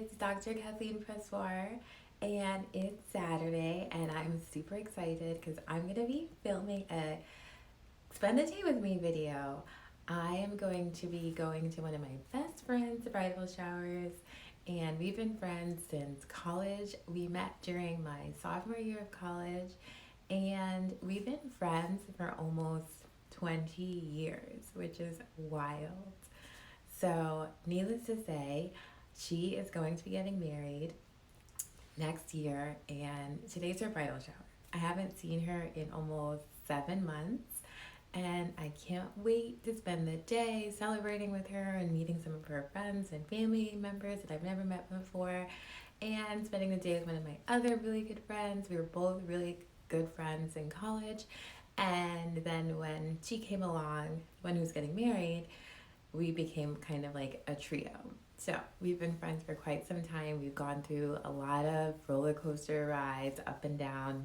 it's Dr. Kathleen Pressoir, and it's Saturday, and I'm super excited because I'm going to be filming a Spend the Day With Me video. I am going to be going to one of my best friends' bridal showers, and we've been friends since college. We met during my sophomore year of college, and we've been friends for almost 20 years, which is wild. So, needless to say, she is going to be getting married next year, and today's her bridal shower. I haven't seen her in almost 7 months, and I can't wait to spend the day celebrating with her and meeting some of her friends and family members that I've never met before, and spending the day with one of my other really good friends. We were both really good friends in college, and then when she came along, when who was getting married, we became kind of like a trio. So we've been friends for quite some time. We've gone through a lot of roller coaster rides, up and down,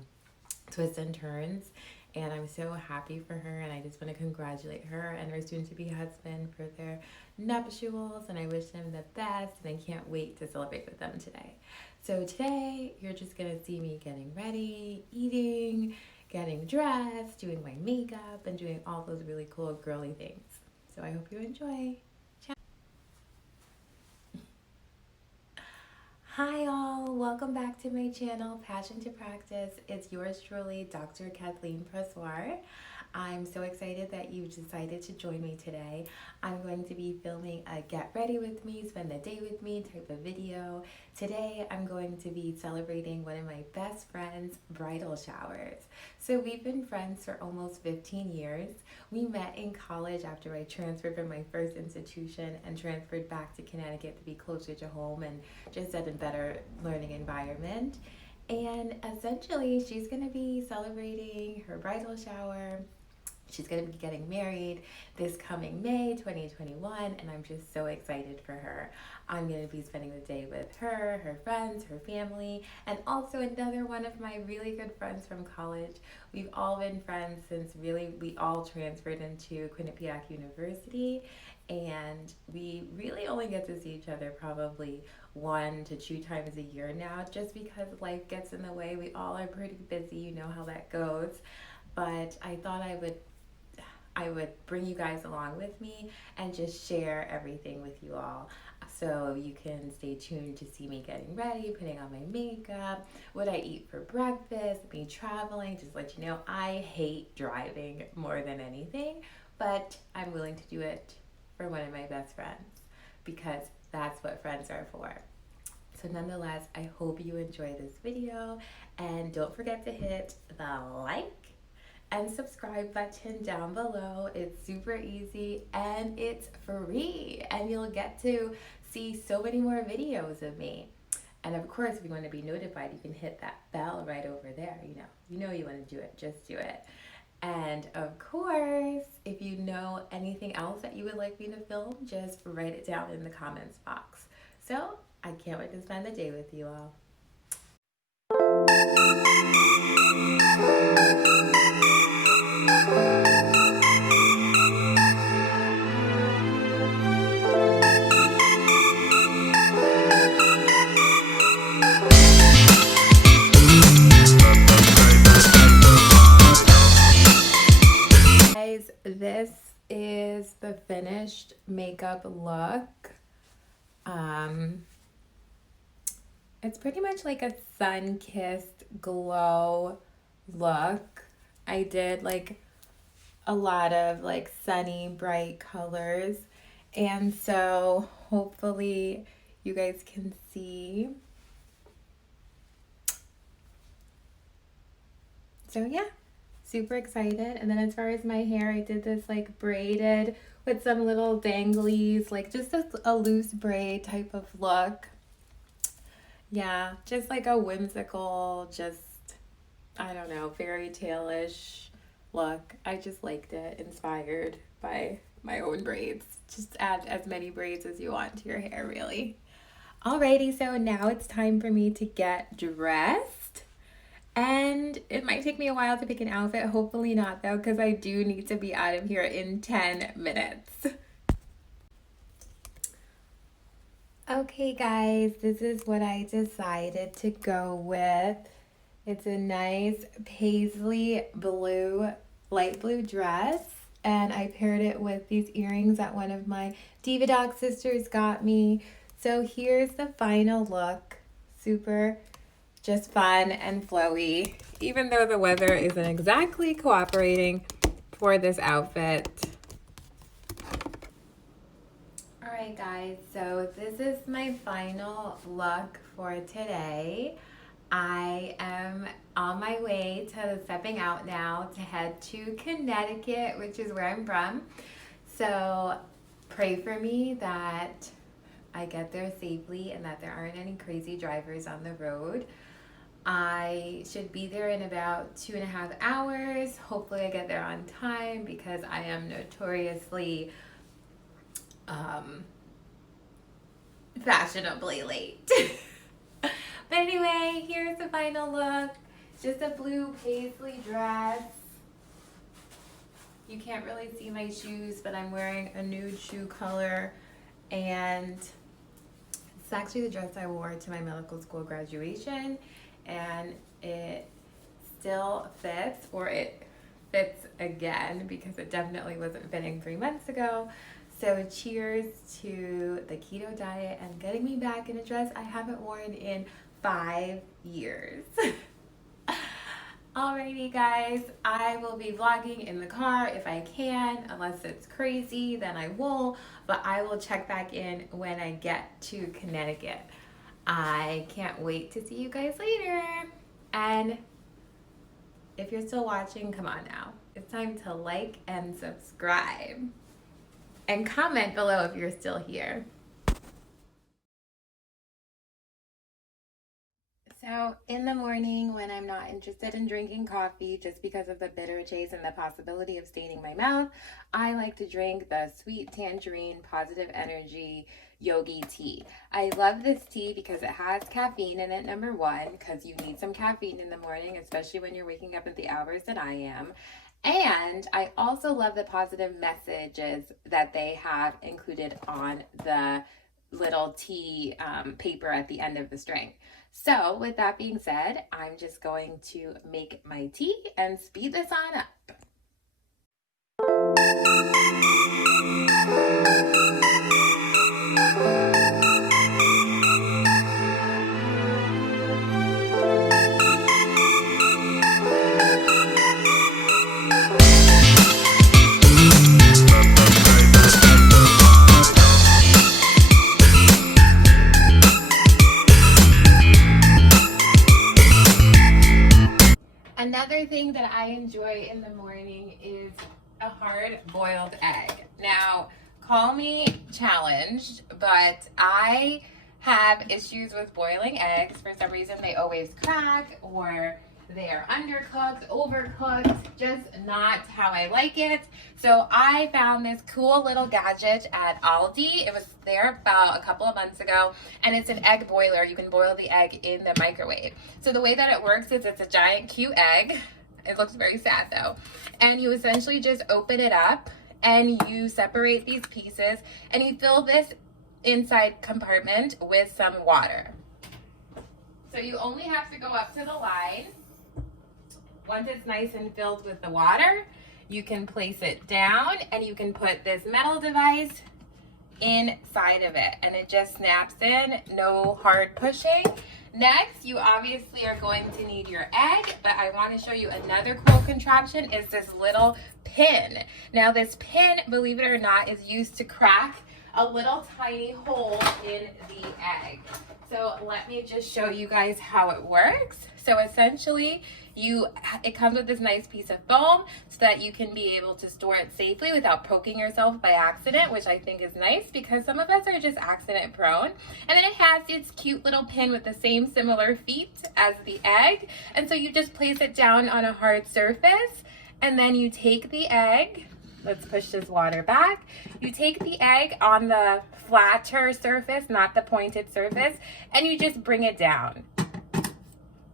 twists and turns. And I'm so happy for her, and I just want to congratulate her and her soon-to-be husband for their nuptials, and I wish them the best, and I can't wait to celebrate with them today. So today, you're just going to see me getting ready, eating, getting dressed, doing my makeup, and doing all those really cool girly things. So I hope you enjoy. Hi all, welcome back to my channel, Passion to Practice. It's yours truly, Dr. Kathleen Pressoir. I'm so excited that you decided to join me today. I'm going to be filming a get ready with me, spend the day with me type of video. Today I'm going to be celebrating one of my best friends' bridal showers. So we've been friends for almost 15 years. We met in college after I transferred from my first institution and transferred back to Connecticut to be closer to home and just at a better learning environment. And essentially, she's going to be celebrating her bridal shower. She's going to be getting married this coming May 2021, and I'm just so excited for her. I'm going to be spending the day with her, her friends, her family, and also another one of my really good friends from college. We've all been friends since we all transferred into Quinnipiac University, and we really only get to see each other probably 1 to 2 times a year now, just because life gets in the way. We all are pretty busy, you know how that goes. But I thought I would bring you guys along with me and just share everything with you all, so you can stay tuned to see me getting ready, putting on my makeup, what I eat for breakfast, me traveling. Just let you know, I hate driving more than anything, but I'm willing to do it for one of my best friends because that's what friends are for. So nonetheless, I hope you enjoy this video, and don't forget to hit the like and subscribe button down below. It's super easy and it's free, and you'll get to see so many more videos of me. And of course, if you want to be notified, you can hit that bell right over there. You know you want to do it, just do it. And of course, if you know anything else that you would like me to film, just write it down in the comments box. So I can't wait to spend the day with you all. Guys, this is the finished makeup look. It's pretty much like a sun-kissed glow look. I did like a lot of like sunny, bright colors, and so hopefully you guys can see. So yeah, super excited. And then as far as my hair, I did this like braided with some little danglies, like just a loose braid type of look. Yeah, just like a whimsical, just, I don't know, fairy tale-ish look. I just liked it, inspired by my own braids. Just add as many braids as you want to your hair, really. Alrighty, so now it's time for me to get dressed. And it might take me a while to pick an outfit. Hopefully not, though, because I do need to be out of here in 10 minutes. Okay, guys, this is what I decided to go with. It's a nice paisley blue, light blue dress, and I paired it with these earrings that one of my Diva Dog sisters got me. So here's the final look. Super just fun and flowy, even though the weather isn't exactly cooperating for this outfit. Alright guys, so this is my final look for today. I am on my way to stepping out now to head to Connecticut, which is where I'm from. So pray for me that I get there safely and that there aren't any crazy drivers on the road. I should be there in about 2.5 hours. Hopefully I get there on time because I am notoriously fashionably late. But anyway, here's the final look. Just a blue paisley dress. You can't really see my shoes, but I'm wearing a nude shoe color, and it's actually the dress I wore to my medical school graduation, and it still fits, or it fits again because it definitely wasn't fitting 3 months ago. So cheers to the keto diet and getting me back in a dress I haven't worn in 5 years. Alrighty guys, I will be vlogging in the car if I can. Unless it's crazy, then I won't. But I will check back in when I get to Connecticut. I can't wait to see you guys later. And if you're still watching, come on now. It's time to like and subscribe. And comment below if you're still here. So in the morning when I'm not interested in drinking coffee just because of the bitter taste and the possibility of staining my mouth, I like to drink the Sweet Tangerine Positive Energy Yogi tea. I love this tea because it has caffeine in it, number one, because you need some caffeine in the morning, especially when you're waking up at the hours that I am. And I also love the positive messages that they have included on the little tea paper at the end of the string. So with that being said, I'm just going to make my tea and speed this on up. Another thing that I enjoy in the morning is a hard-boiled egg. Now, call me challenged, but I have issues with boiling eggs. For some reason, they always crack, or they're undercooked, overcooked, just not how I like it. So I found this cool little gadget at Aldi. It was there about a couple of months ago, and it's an egg boiler. You can boil the egg in the microwave. So the way that it works is it's a giant cute egg. It looks very sad though. And you essentially just open it up and you separate these pieces and you fill this inside compartment with some water. So you only have to go up to the line. Once it's nice and filled with the water, you can place it down and you can put this metal device inside of it and it just snaps in, no hard pushing. Next, you obviously are going to need your egg, but I want to show you another cool contraption is this little pin. Now this pin, believe it or not, is used to crack a little tiny hole in the egg. So let me just show you guys how it works. So essentially, it comes with this nice piece of foam so that you can be able to store it safely without poking yourself by accident, which I think is nice because some of us are just accident prone. And then it has its cute little pin with the same similar feet as the egg. And so you just place it down on a hard surface and then you take the egg. Let's push this water back. You take the egg on the flatter surface, not the pointed surface, and you just bring it down.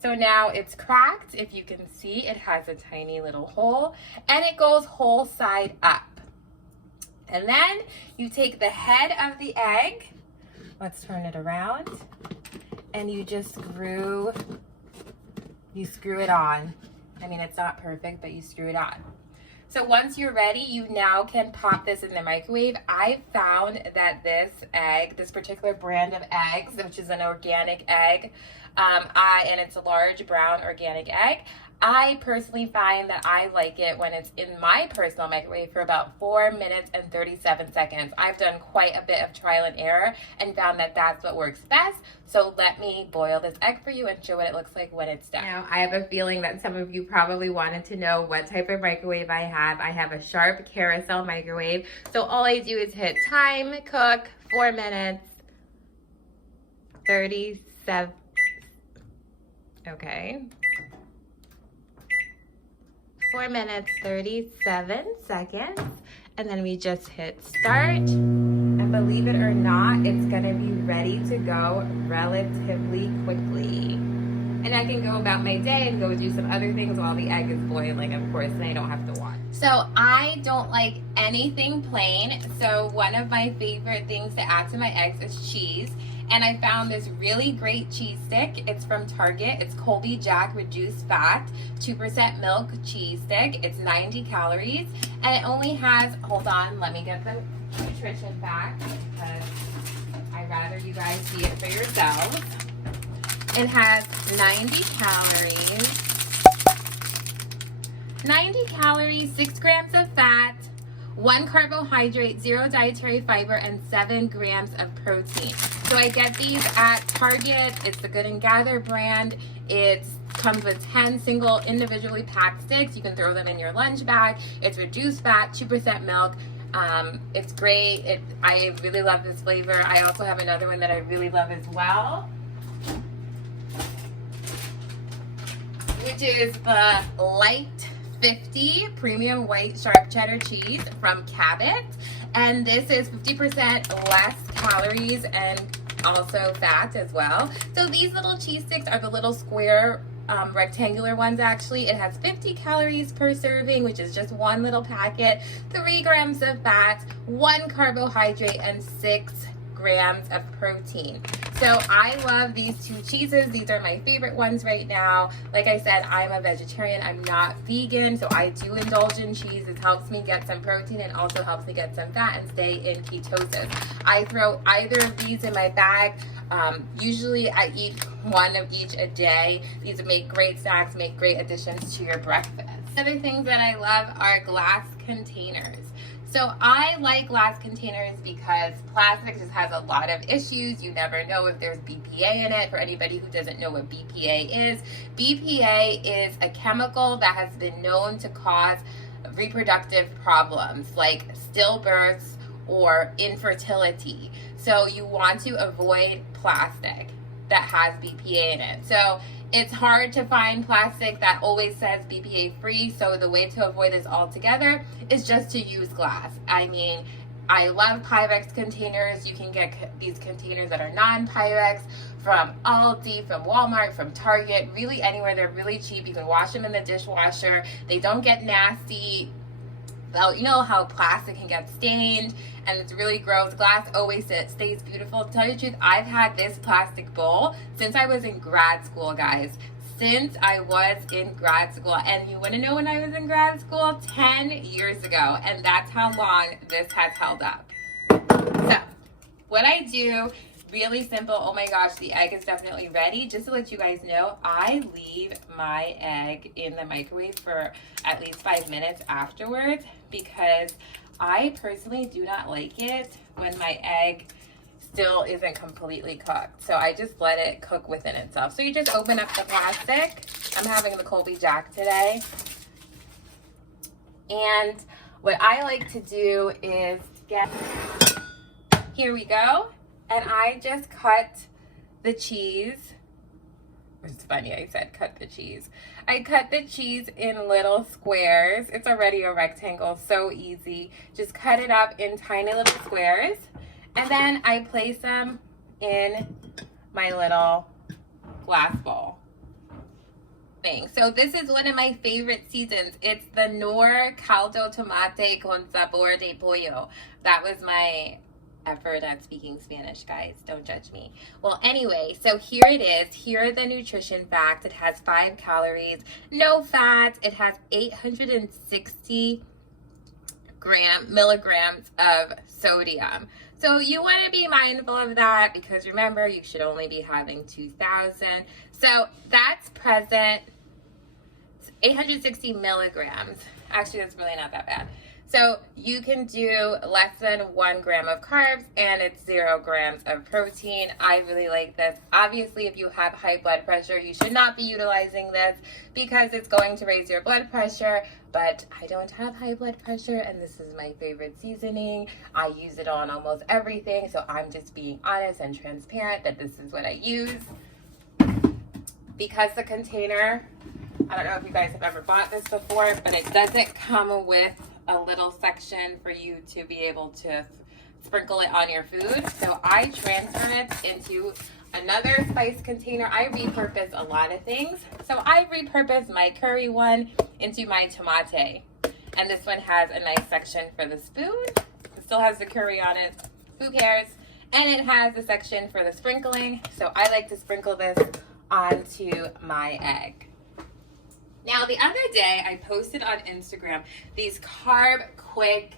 So now it's cracked. If you can see, it has a tiny little hole and it goes whole side up. And then you take the head of the egg, Let's turn it around. And you just screw it on. I mean, it's not perfect, but you screw it on. So once you're ready, you now can pop this in the microwave. I found that this particular brand of eggs, which is an organic egg, and it's a large brown organic egg, I personally find that I like it when it's in my personal microwave for about 4 minutes and 37 seconds. I've done quite a bit of trial and error and found that that's what works best. So let me boil this egg for you and show what it looks like when it's done. Now, I have a feeling that some of you probably wanted to know what type of microwave I have. I have a Sharp carousel microwave. So all I do is hit time, cook, 4 minutes, 37, okay. 4 minutes, 37 seconds, and then we just hit start. And believe it or not, it's gonna be ready to go relatively quickly. And I can go about my day and go do some other things while the egg is boiling, of course, and I don't have to watch. So I don't like anything plain, so one of my favorite things to add to my eggs is cheese. And I found this really great cheese stick. It's from Target. It's Colby Jack Reduced Fat, 2% milk cheese stick. It's 90 calories. And it only has, hold on, let me get the nutrition fact because I'd rather you guys see it for yourselves. It has 90 calories, 6 grams of fat, 1 carbohydrate, 0 dietary fiber, and 7 grams of protein. So I get these at Target. It's the Good and Gather brand. It comes with 10 single individually packed sticks. You can throw them in your lunch bag. It's reduced fat, 2% milk. It's great. I really love this flavor. I also have another one that I really love as well, which is the Light 50 premium white sharp cheddar cheese from Cabot. And this is 50% less calories and also fat as well. So these little cheese sticks are the little square rectangular ones. Actually, it has 50 calories per serving, which is just one little packet, 3 grams of fat, 1 carbohydrate, and 6 grams of protein. So I love these two cheeses. These are my favorite ones right now. Like I said, I'm a vegetarian. I'm not vegan, so I do indulge in cheese. It helps me get some protein and also helps me get some fat and stay in ketosis. I throw either of these in my bag. Usually I eat one of each a day. These make great snacks, make great additions to your breakfast. Other things that I love are glass containers. So I like glass containers because plastic just has a lot of issues. You never know if there's BPA in it. For anybody who doesn't know what BPA is a chemical that has been known to cause reproductive problems like stillbirths or infertility. So you want to avoid plastic that has BPA in it. So it's hard to find plastic that always says BPA free. So the way to avoid this altogether is just to use glass. I mean, I love Pyrex containers. You can get these containers that are non-Pyrex from Aldi, from Walmart, from Target, really anywhere. They're really cheap. You can wash them in the dishwasher. They don't get nasty. Well, you know how plastic can get stained and it's really gross. Glass always stays beautiful. To tell you the truth, I've had this plastic bowl since I was in grad school, guys. Since I was in grad school. And you want to know when I was in grad school? 10 years ago. And that's how long this has held up. So, what I do, really simple. Oh my gosh, the egg is definitely ready. Just to let you guys know, I leave my egg in the microwave for at least 5 minutes afterwards because I personally do not like it when my egg still isn't completely cooked. So I just let it cook within itself. So you just open up the plastic. I'm having the Colby Jack today. And what I like to do is here we go. And I just cut the cheese. It's funny, I said cut the cheese. I cut the cheese in little squares. It's already a rectangle, so easy. Just cut it up in tiny little squares. And then I place them in my little glass bowl thing. So this is one of my favorite seasons. It's the Knorr Caldo Tomate con Sabor de Pollo. That was my effort at speaking Spanish, guys. Don't judge me. Well, anyway, so here it is. Here are the nutrition facts. It has 5 calories, no fat. It has 860 milligrams of sodium. So you want to be mindful of that, because remember, you should only be having 2,000. So that's present. 860 milligrams. Actually, that's really not that bad. So you can do less than 1 gram of carbs, and it's 0 grams of protein. I really like this. Obviously, if you have high blood pressure, you should not be utilizing this because it's going to raise your blood pressure. But I don't have high blood pressure, and this is my favorite seasoning. I use it on almost everything, so I'm just being honest and transparent that this is what I use. Because the container, I don't know if you guys have ever bought this before, but it doesn't come with a little section for you to be able to sprinkle it on your food. So I transfer it into another spice container. I repurpose a lot of things. So I repurposed my curry one into my tomate. And this one has a nice section for the spoon. It still has the curry on it. Who cares? And it has a section for the sprinkling. So I like to sprinkle this onto my egg. Now, the other day, I posted on Instagram these carb quick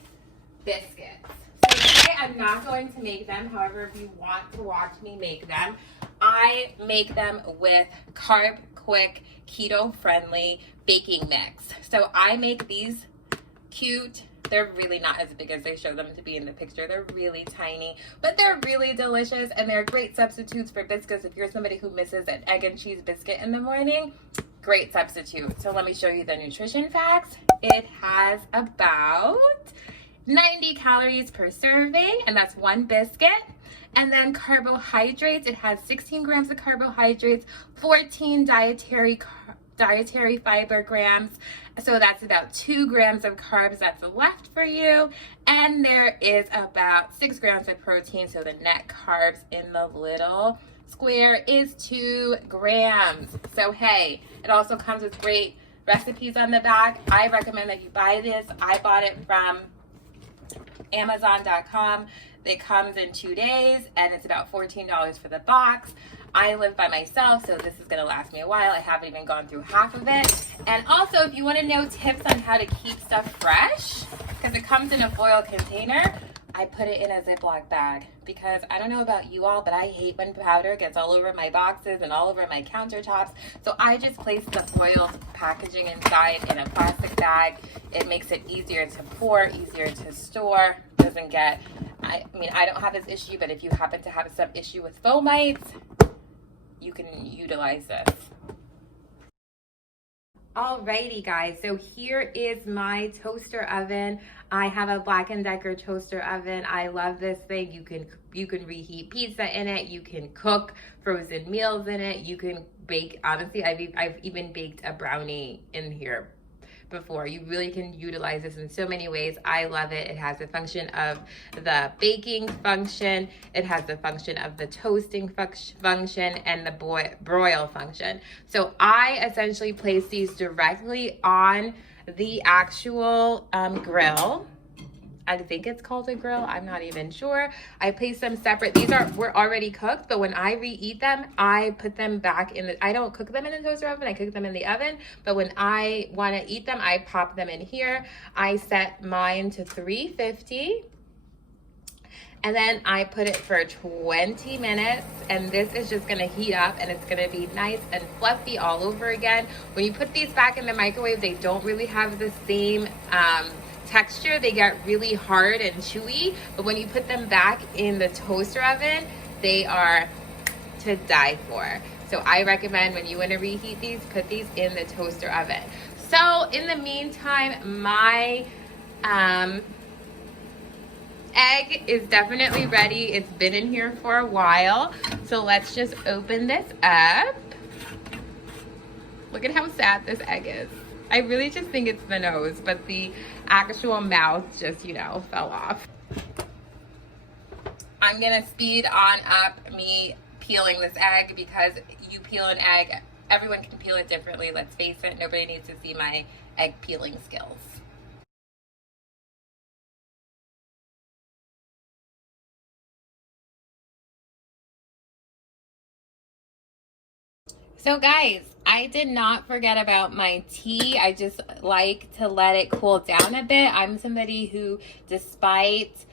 biscuits. So today, I'm not going to make them. However, if you want to watch me make them, I make them with carb quick, keto friendly baking mix. So I make these cute. They're really not as big as they show them to be in the picture. They're really tiny, but they're really delicious, and they're great substitutes for biscuits. If you're somebody who misses an egg and cheese biscuit in the morning, great substitute. So let me show you the nutrition facts. It has about 90 calories per serving, and that's 1 biscuit. And then carbohydrates, it has 16 grams of carbohydrates, 14 dietary fiber grams. So that's about 2 grams of carbs that's left for you. And there is about 6 grams of protein. So the net carbs in the little square is 2 grams. So hey, it also comes with great recipes on the back. I recommend that you buy this. I bought it from Amazon.com. It comes in 2 days, and it's about $14 for the box. I live by myself, so this is gonna last me a while. I haven't even gone through half of it. And also, if you wanna know tips on how to keep stuff fresh, because it comes in a foil container, I put it in a Ziploc bag, because I don't know about you all, but I hate when powder gets all over my boxes and all over my countertops. So I just place the foil packaging inside in a plastic bag. It makes it easier to pour, easier to store, doesn't get, I mean, I don't have this issue, but if you happen to have some issue with fomites, you can utilize this. Alrighty guys, so here is my toaster oven. I have a Black & Decker toaster oven. I love this thing. You can reheat pizza in it. You can cook frozen meals in it. You can bake. Honestly, I've even baked a brownie in here before. You really can utilize this in so many ways. I love it. It has the function of the baking function. It has the function of the toasting function and the broil function. So I essentially place these directly on the actual grill. I think it's called a grill. I'm not even sure. I place them separate. Were already cooked, but when I reheat them, I put them back in the, I don't cook them in the toaster oven. I cook them in the oven. But when I want to eat them, I pop them in here. I set mine to 350. And then I put it for 20 minutes, and this is just gonna heat up, and it's gonna be nice and fluffy all over again. When you put these back in the microwave, they don't really have the same texture. They get really hard and chewy, but when you put them back in the toaster oven, they are to die for. So I recommend when you want to reheat these, put these in the toaster oven. So in the meantime, my egg is definitely ready. It's been in here for a while. So let's just open this up. Look at how sad this egg is. I really just think it's the nose, but the actual mouth just, you know, fell off. I'm gonna speed on up me peeling this egg, because you peel an egg, everyone can peel it differently. Let's face it, nobody needs to see my egg peeling skills. So guys, I did not forget about my tea. I just like to let it cool down a bit. I'm somebody who, despite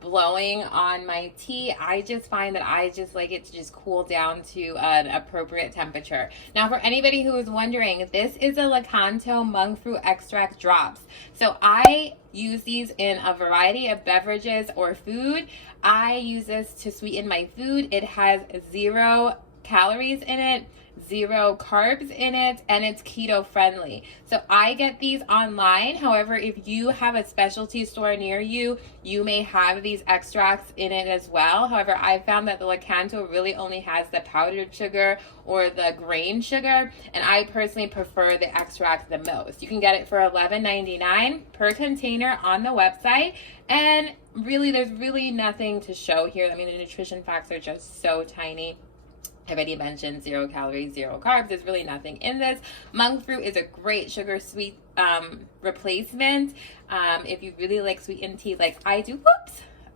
blowing on my tea, I just find that I just like it to just cool down to an appropriate temperature. Now, for anybody who is wondering, this is a Lakanto monk fruit extract drops. So I use these in a variety of beverages or food. I use this to sweeten my food. It has 0 calories in it, 0 carbs in it, and it's keto friendly. So I get these online. However, if you have a specialty store near you, you may have these extracts in it as well. However, I found that the Lakanto really only has the powdered sugar or the grain sugar, and I personally prefer the extract the most. You can get it for $11.99 per container on the website, and really there's really nothing to show here. I mean, the nutrition facts are just so tiny. I've already mentioned 0 calories, 0 carbs. There's really nothing in this. Monk fruit is a great sugar sweet replacement. If you really like sweetened tea like I do,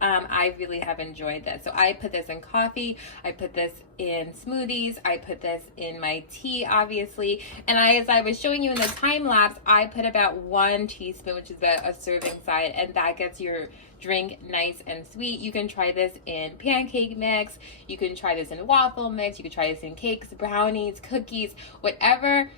I really have enjoyed this. So I put this in coffee. I put this in smoothies. I put this in my tea, obviously. And as I was showing you in the time lapse, I put about 1 teaspoon, which is a serving size, and that gets your drink nice and sweet. You can try this in pancake mix. You can try this in waffle mix. You can try this in cakes, brownies, cookies, whatever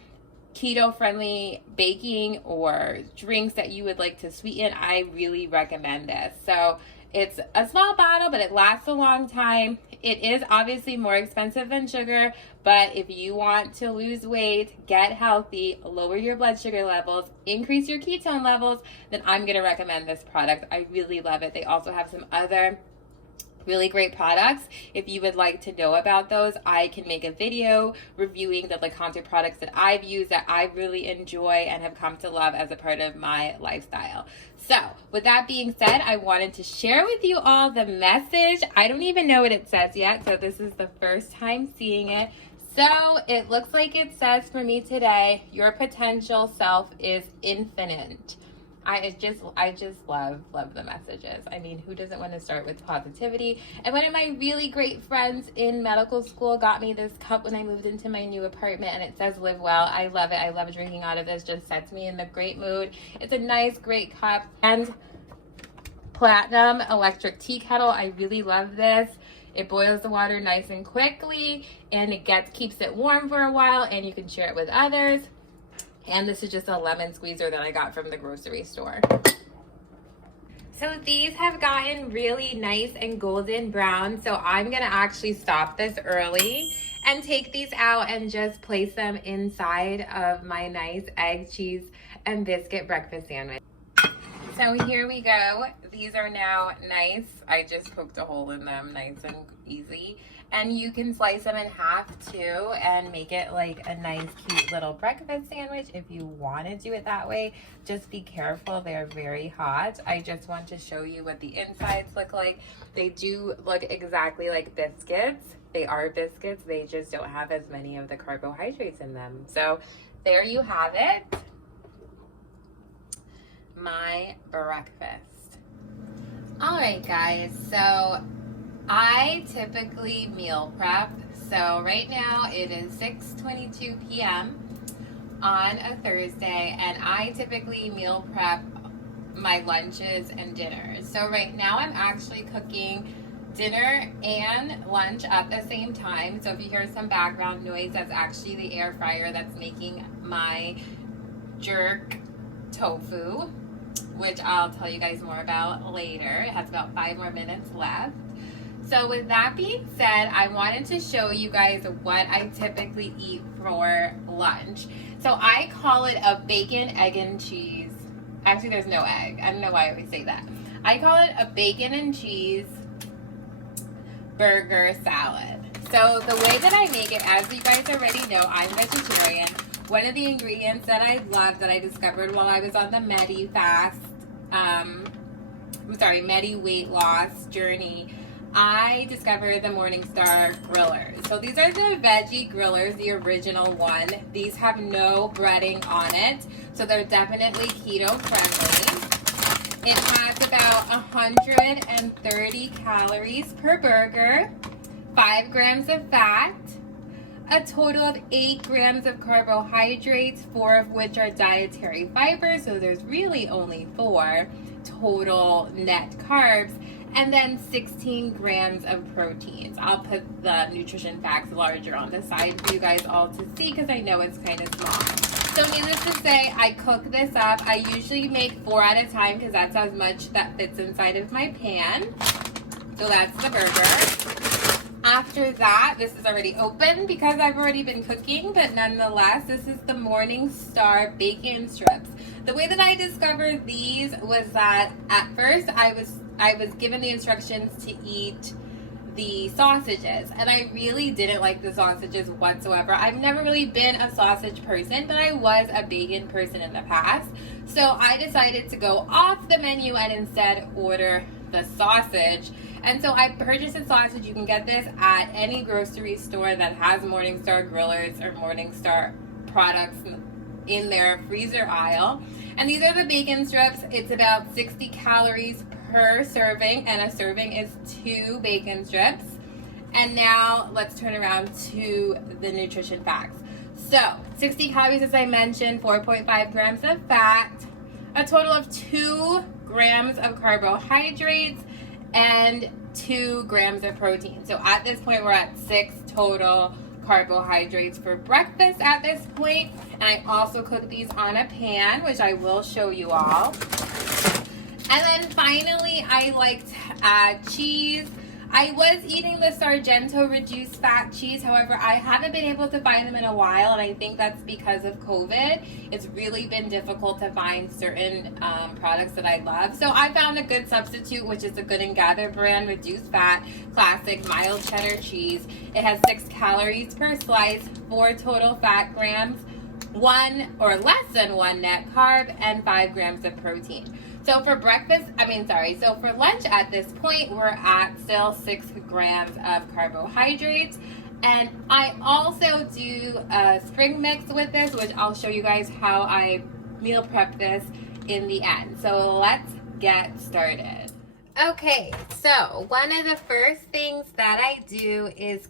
keto friendly baking or drinks that you would like to sweeten. I really recommend this. So it's a small bottle, but it lasts a long time. It is obviously more expensive than sugar, but if you want to lose weight, get healthy, lower your blood sugar levels, increase your ketone levels, then I'm going to recommend this product. I really love it. They also have some other really great products. If you would like to know about those, I can make a video reviewing the Lakanto products that I've used that I really enjoy and have come to love as a part of my lifestyle. So with that being said, I wanted to share with you all the message. I don't even know what it says yet, so this is the first time seeing it. So it looks like it says for me today, your potential self is infinite. I just love the messages. I mean, who doesn't want to start with positivity? And one of my really great friends in medical school got me this cup when I moved into my new apartment, and it says live well. I love it. I love drinking out of this. Just sets me in the great mood. It's a nice, great cup. And platinum electric tea kettle. I really love this. It boils the water nice and quickly, and it keeps it warm for a while, and you can share it with others. And this is just a lemon squeezer that I got from the grocery store. So these have gotten really nice and golden brown. So I'm gonna actually stop this early and take these out and just place them inside of my nice egg, cheese, and biscuit breakfast sandwich. So here we go. These are now nice. I just poked a hole in them, nice and easy. And you can slice them in half too and make it like a nice cute little breakfast sandwich if you want to do it that way. Just be careful, they're very hot. I just want to show you what the insides look like. They do look exactly like biscuits. They are biscuits, they just don't have as many of the carbohydrates in them. So there you have it. My breakfast. All right, guys, so I typically meal prep. So right now it is 6:22 p.m. on a Thursday, and I typically meal prep my lunches and dinners. So right now I'm actually cooking dinner and lunch at the same time. So if you hear some background noise, that's actually the air fryer that's making my jerk tofu, which I'll tell you guys more about later. It has about 5 more minutes left. So with that being said, I wanted to show you guys what I typically eat for lunch. So I call it a bacon, egg, and cheese. Actually, there's no egg. I don't know why I always say that. I call it a bacon and cheese burger salad. So the way that I make it, as you guys already know, I'm vegetarian. One of the ingredients that I love that I discovered while I was on the Medi fast, Medi weight loss journey, I discovered the Morningstar grillers. So these are the veggie grillers, the original one. These have no breading on it, so they're definitely keto friendly. It has about 130 calories per burger, 5 grams of fat, a total of 8 grams of carbohydrates, 4 of which are dietary fiber, so there's really only 4 total net carbs, and then 16 grams of proteins. I'll put the nutrition facts larger on the side for you guys all to see because I know it's kind of small. So needless to say, I cook this up. I usually make 4 at a time because that's as much that fits inside of my pan. So that's the burger. After that, this is already open because I've already been cooking, but nonetheless, this is the Morning Star bacon strips. The way that I discovered these was that at first I was given the instructions to eat the sausages, and I really didn't like the sausages whatsoever. I've never really been a sausage person, but I was a bacon person in the past. So I decided to go off the menu and instead order the sausage. And so I purchased a sausage. You can get this at any grocery store that has Morningstar grillers or Morningstar products in their freezer aisle. And these are the bacon strips. It's about 60 calories per serving, and a serving is 2 bacon strips. And now let's turn around to the nutrition facts. So 60 calories, as I mentioned, 4.5 grams of fat, a total of 2 grams of carbohydrates, and 2 grams of protein. So at this point, we're at 6 total carbohydrates for breakfast at this point. And I also cook these on a pan, which I will show you all. And then finally, I like to add cheese. I was eating the Sargento reduced fat cheese. However, I haven't been able to find them in a while, and I think that's because of COVID. It's really been difficult to find certain products that I love. So I found a good substitute, which is the Good & Gather brand reduced fat classic mild cheddar cheese. It has 6 calories per slice, 4 total fat grams, 1 or less than 1 net carb, and 5 grams of protein. So for so for lunch at this point, we're at still 6 grams of carbohydrates. And I also do a spring mix with this, which I'll show you guys how I meal prep this in the end. So let's get started. Okay, so one of the first things that I do is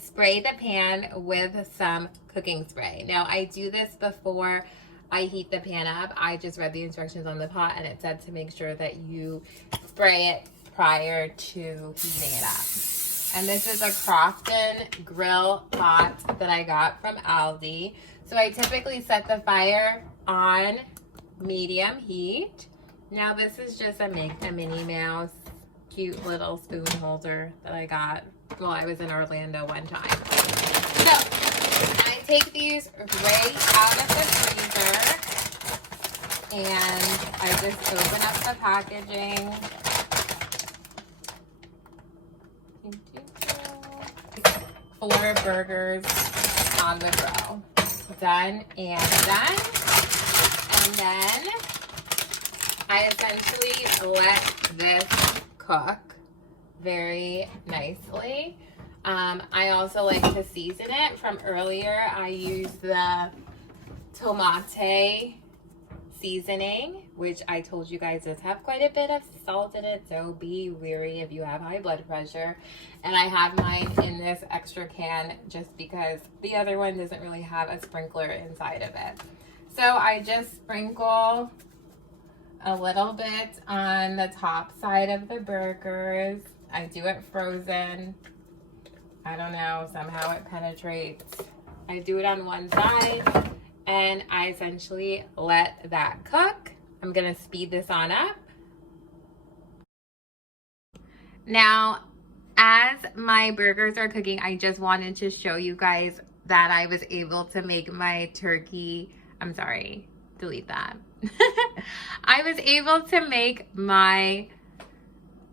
spray the pan with some cooking spray. Now I do this before I heat the pan up. I just read the instructions on the pot, and it said to make sure that you spray it prior to heating it up. And this is a Crofton grill pot that I got from Aldi. So I typically set the fire on medium heat. Now this is just a Minnie Mouse cute little spoon holder that I got while I was in Orlando one time. So I take these right out of the freezer and I just open up the packaging. 4 burgers on the grill. Done and done. And then I essentially let this cook very nicely. I also like to season it from earlier. I use the tomate seasoning, which I told you guys does have quite a bit of salt in it, so be wary if you have high blood pressure. And I have mine in this extra can just because the other one doesn't really have a sprinkler inside of it. So I just sprinkle a little bit on the top side of the burgers. I do it frozen. I don't know, somehow it penetrates. I do it on one side and I essentially let that cook. I'm gonna speed this on up. Now, as my burgers are cooking, I just wanted to show you guys that I was able to make my turkey, I'm sorry, delete that. I was able to make my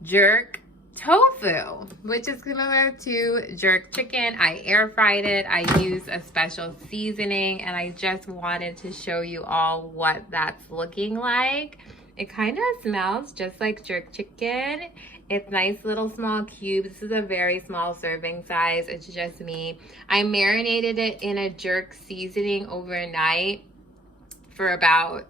jerk tofu, which is similar to jerk chicken. I air fried it. I used a special seasoning, and I just wanted to show you all what that's looking like. It kind of smells just like jerk chicken. It's nice little small cubes. This is a very small serving size. It's just me. I marinated it in a jerk seasoning overnight for about,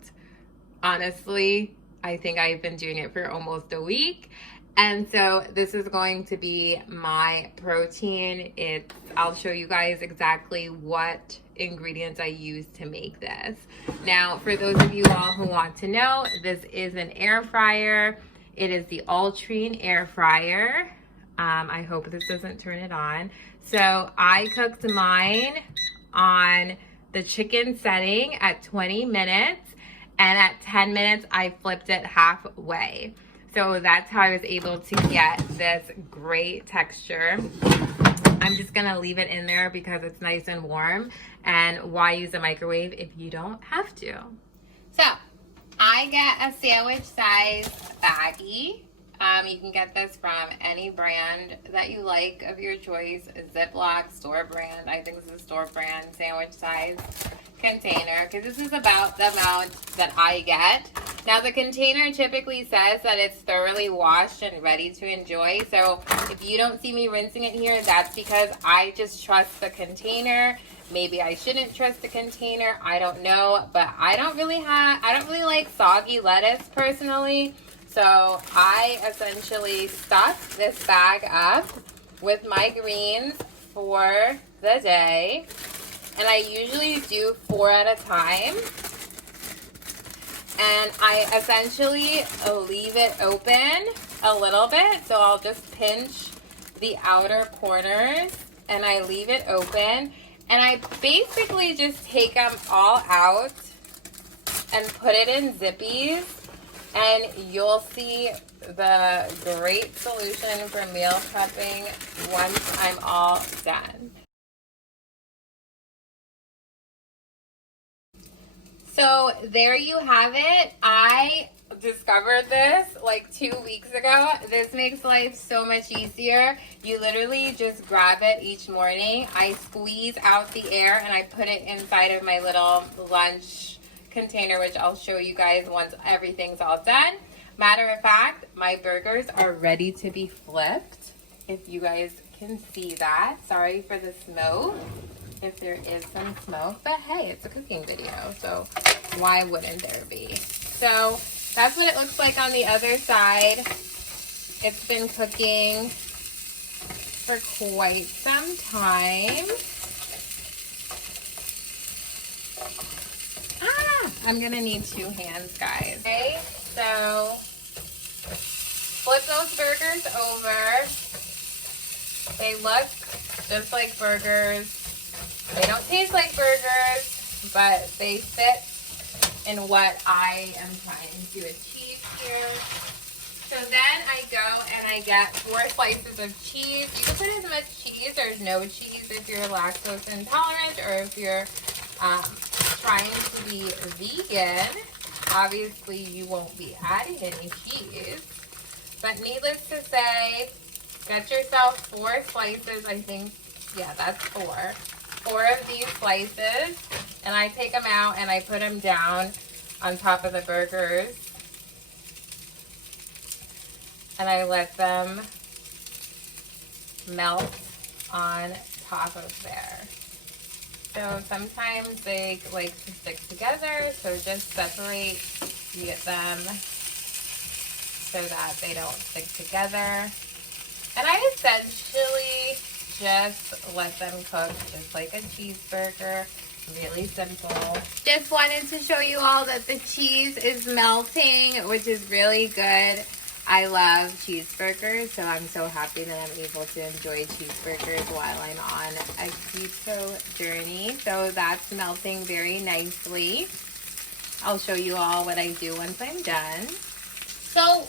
honestly, I think I've been doing it for almost a week. And so this is going to be my protein. I'll show you guys exactly what ingredients I use to make this. Now, for those of you all who want to know, this is an air fryer. It is the Ultrine air fryer. I hope this doesn't turn it on. So I cooked mine on the chicken setting at 20 minutes, and at 10 minutes I flipped it halfway. So that's how I was able to get this great texture. I'm just gonna leave it in there because it's nice and warm, and why use a microwave if you don't have to? So I get a sandwich size baggie. You can get this from any brand that you like of your choice. Ziploc, store brand. I think this is store brand sandwich size container, because this is about the amount that I get. Now the container typically says that it's thoroughly washed and ready to enjoy. So if you don't see me rinsing it here, that's because I just trust the container. Maybe I shouldn't trust the container. I don't know, but I don't really like soggy lettuce personally. So I essentially stuff this bag up with my greens for the day. And I usually do 4 at a time. And I essentially leave it open a little bit. So I'll just pinch the outer corners and I leave it open. And I basically just take them all out and put it in Zippies. And you'll see the great solution for meal prepping once I'm all done. So there you have it. I discovered this like 2 weeks ago. This makes life so much easier. You literally just grab it each morning. I squeeze out the air and I put it inside of my little lunch container, which I'll show you guys once everything's all done. Matter of fact, my burgers are ready to be flipped, if you guys can see that. Sorry for the smoke, if there is some smoke, but hey, it's a cooking video, so why wouldn't there be? So that's what it looks like on the other side. It's been cooking for quite some time. I'm gonna need 2 hands, guys. Okay, so flip those burgers over. They look just like burgers. They don't taste like burgers, but they fit in what I am trying to achieve here. So then I go and I get 4 slices of cheese. You can put as much cheese or no cheese if you're lactose intolerant, or if you're trying to be vegan. Obviously you won't be adding any cheese, but needless to say, get yourself 4 slices. I think, yeah, that's 4 of these slices, and I take them out and I put them down on top of the burgers and I let them melt on top of there. So sometimes they like to stick together, so just separate, you get them so that they don't stick together. And I essentially just let them cook just like a cheeseburger. Really simple. Just wanted to show you all that the cheese is melting, which is really good. I love cheeseburgers, so I'm so happy that I'm able to enjoy cheeseburgers while I'm on a keto journey. So that's melting very nicely. I'll show you all what I do once I'm done. So,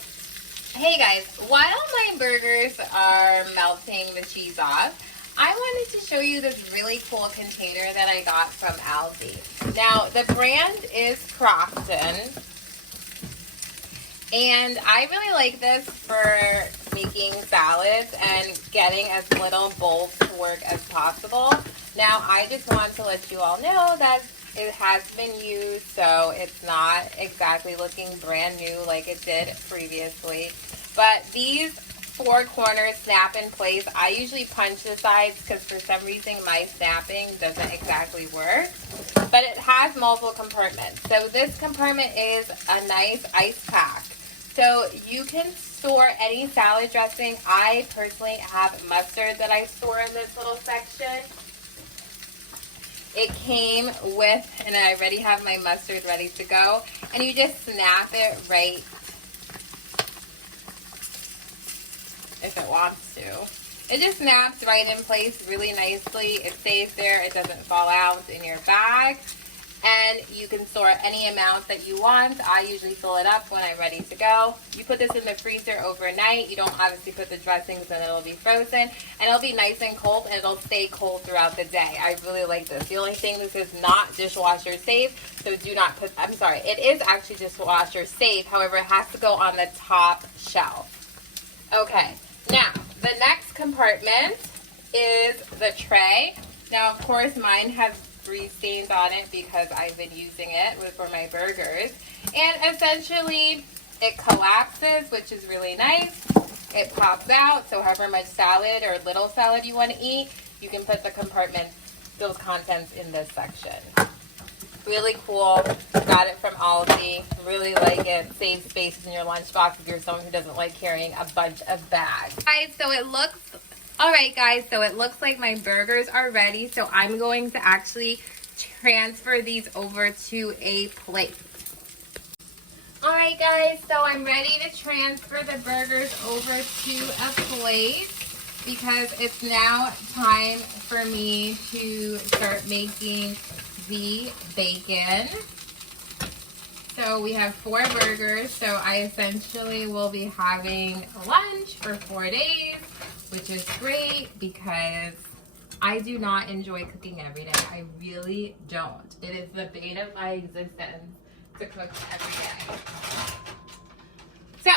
hey guys, while my burgers are melting the cheese off, I wanted to show you this really cool container that I got from Aldi. Now, the brand is Crofton. And I really like this for making salads and getting as little bulk work as possible. Now, I just want to let you all know that it has been used, so it's not exactly looking brand new like it did previously. But these 4 corners snap in place. I usually punch the sides because for some reason my snapping doesn't exactly work. But it has multiple compartments. So this compartment is a nice ice pack. So you can store any salad dressing. I personally have mustard that I store in this little section. It came with, and I already have my mustard ready to go, and you just snap it right if it wants to. It just snaps right in place really nicely. It stays there. It doesn't fall out in your bag. And you can store any amount that you want. I usually fill it up when I'm ready to go. You put this in the freezer overnight. You don't obviously put the dressings and it'll be frozen. And it'll be nice and cold, and it'll stay cold throughout the day. I really like this. The only thing, this is not dishwasher safe, so do not put, I'm sorry, it is actually dishwasher safe. However, it has to go on the top shelf. Okay, now the next compartment is the tray. Now, of course, mine has grease stains on it because I've been using it for my burgers. And essentially, it collapses, which is really nice. It pops out, so however much salad or little salad you want to eat, you can put the compartment, those contents in this section. Really cool. Got it from Aldi. Really like it. Saves space in your lunchbox if you're someone who doesn't like carrying a bunch of bags. Guys, so it looks... Alright guys, so it looks like my burgers are ready, so I'm going to actually transfer these over to a plate. Alright guys, so I'm ready to transfer the burgers over to a plate because it's now time for me to start making the bacon. So we have 4 burgers, so I essentially will be having lunch for 4 days, which is great because I do not enjoy cooking every day. I really don't. It is the bane of my existence to cook every day. So,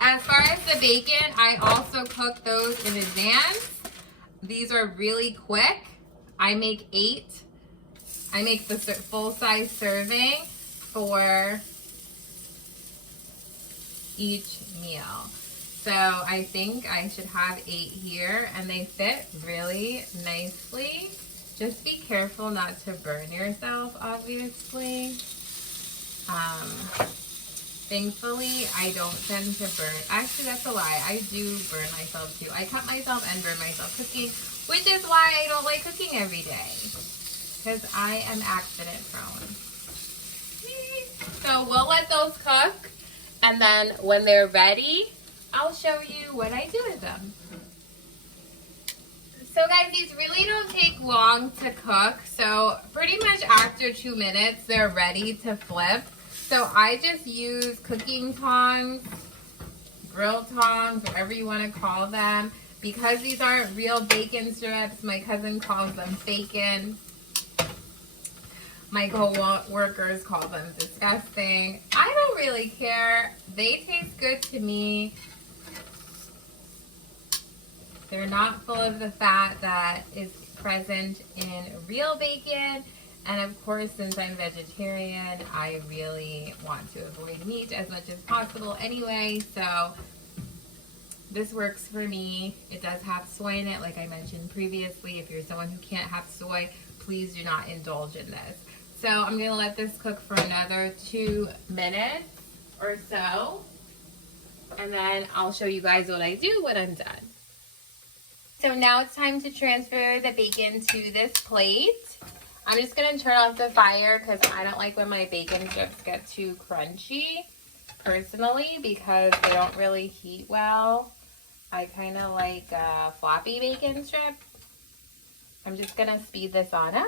as far as the bacon, I also cook those in advance. These are really quick. I make 8. I make the full-size serving for each meal. So I think I should have 8 here, and they fit really nicely. Just be careful not to burn yourself, obviously. Thankfully, I don't tend to burn. Actually, that's a lie. I do burn myself too. I cut myself and burn myself cooking, which is why I don't like cooking every day, because I am accident prone. So we'll let those cook, and then when they're ready, I'll show you what I do with them. So guys, these really don't take long to cook. So pretty much after 2 minutes, they're ready to flip. So I just use cooking tongs, grill tongs, whatever you want to call them. Because these aren't real bacon strips, my cousin calls them bacon. My co-workers call them disgusting. I don't really care. They taste good to me. They're not full of the fat that is present in real bacon. And of course, since I'm vegetarian, I really want to avoid meat as much as possible anyway. So this works for me. It does have soy in it, like I mentioned previously. If you're someone who can't have soy, please do not indulge in this. So I'm going to let this cook for another 2 minutes or so. And then I'll show you guys what I do when I'm done. So now it's time to transfer the bacon to this plate. I'm just going to turn off the fire because I don't like when my bacon strips get too crunchy, personally, because they don't really heat well. I kind of like a floppy bacon strip. I'm just going to speed this on up.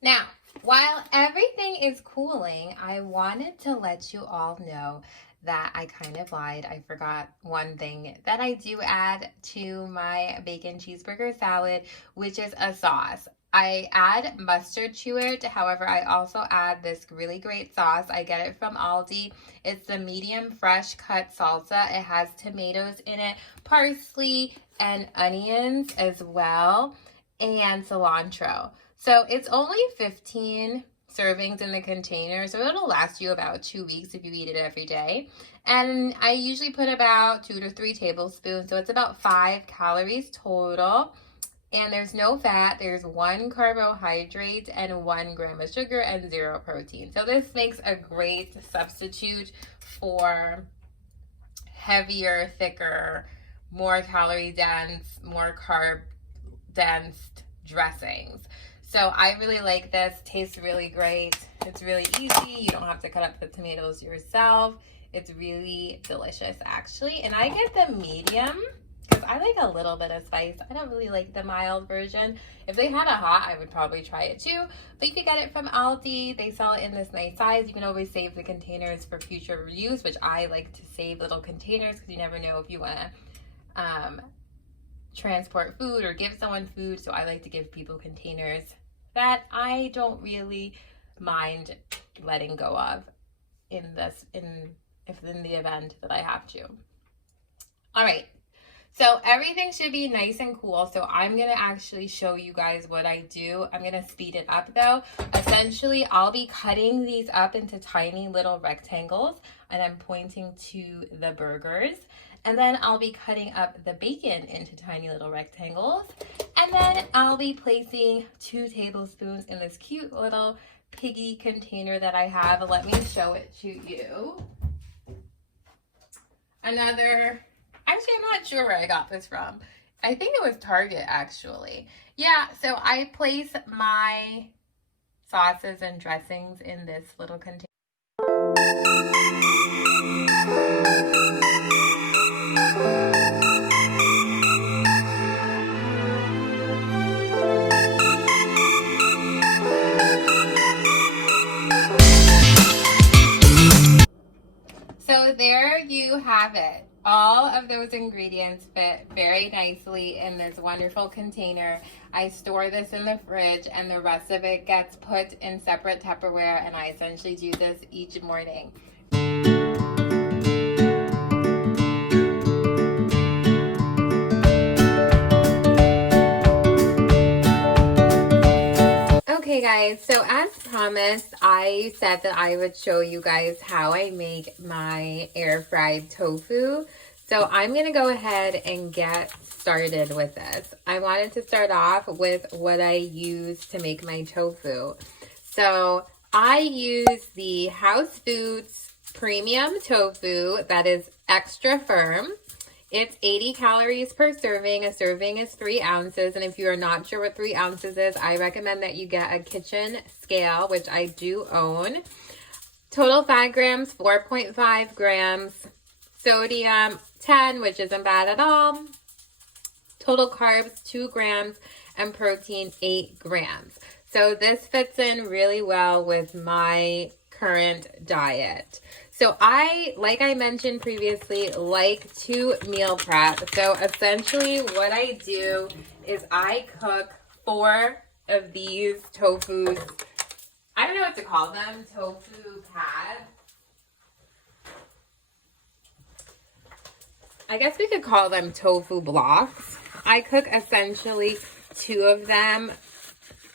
Now, while everything is cooling, I wanted to let you all know that I kind of lied. I forgot one thing that I do add to my bacon cheeseburger salad, which is a sauce. I add mustard to it. However, I also add this really great sauce. I get it from Aldi. It's the medium fresh cut salsa. It has tomatoes in it, parsley, and onions as well, and cilantro. So it's only 15 servings in the container, so it'll last you about 2 weeks if you eat it every day. And I usually put about 2 to 3 tablespoons, so it's about 5 calories total. And there's no fat, there's 1 carbohydrate and 1 gram of sugar and 0 protein. So this makes a great substitute for heavier, thicker, more calorie dense, more carb dense dressings. So I really like this. Tastes really great. It's really easy. You don't have to cut up the tomatoes yourself. It's really delicious, actually. And I get the medium because I like a little bit of spice. I don't really like the mild version. If they had a hot, I would probably try it too. But you can get it from Aldi. They sell it in this nice size. You can always save the containers for future use, which I like to save little containers because you never know if you want to transport food or give someone food. So I like to give people containers that I don't really mind letting go of in the event that I have to. All right, so everything should be nice and cool. So I'm gonna actually show you guys what I do. I'm gonna speed it up though. Essentially, I'll be cutting these up into tiny little rectangles, and I'm pointing to the burgers. And then I'll be cutting up the bacon into tiny little rectangles. And then I'll be placing 2 tablespoons in this cute little piggy container that I have. Let me show it to you. Actually, I'm not sure where I got this from. I think it was Target, actually. Yeah, so I place my sauces and dressings in this little container. So there you have it. All of those ingredients fit very nicely in this wonderful container. I store this in the fridge and the rest of it gets put in separate Tupperware, and I essentially do this each morning. Okay guys, so as promised, I said that I would show you guys how I make my air fried tofu. So I'm gonna go ahead and get started with this. I wanted to start off with what I use to make my tofu. So I use the House Foods Premium Tofu that is extra firm. It's 80 calories per serving. A serving is 3 ounces. And if you are not sure what 3 ounces is, I recommend that you get a kitchen scale, which I do own. Total fat grams, 4.5 grams. Sodium, 10, which isn't bad at all. Total carbs, 2 grams. And protein, 8 grams. So this fits in really well with my current diet. So I, like I mentioned previously, like to meal prep. So essentially what I do is I cook 4 of these tofus. I don't know what to call them, tofu pad. I guess we could call them tofu blocks. I cook essentially 2 of them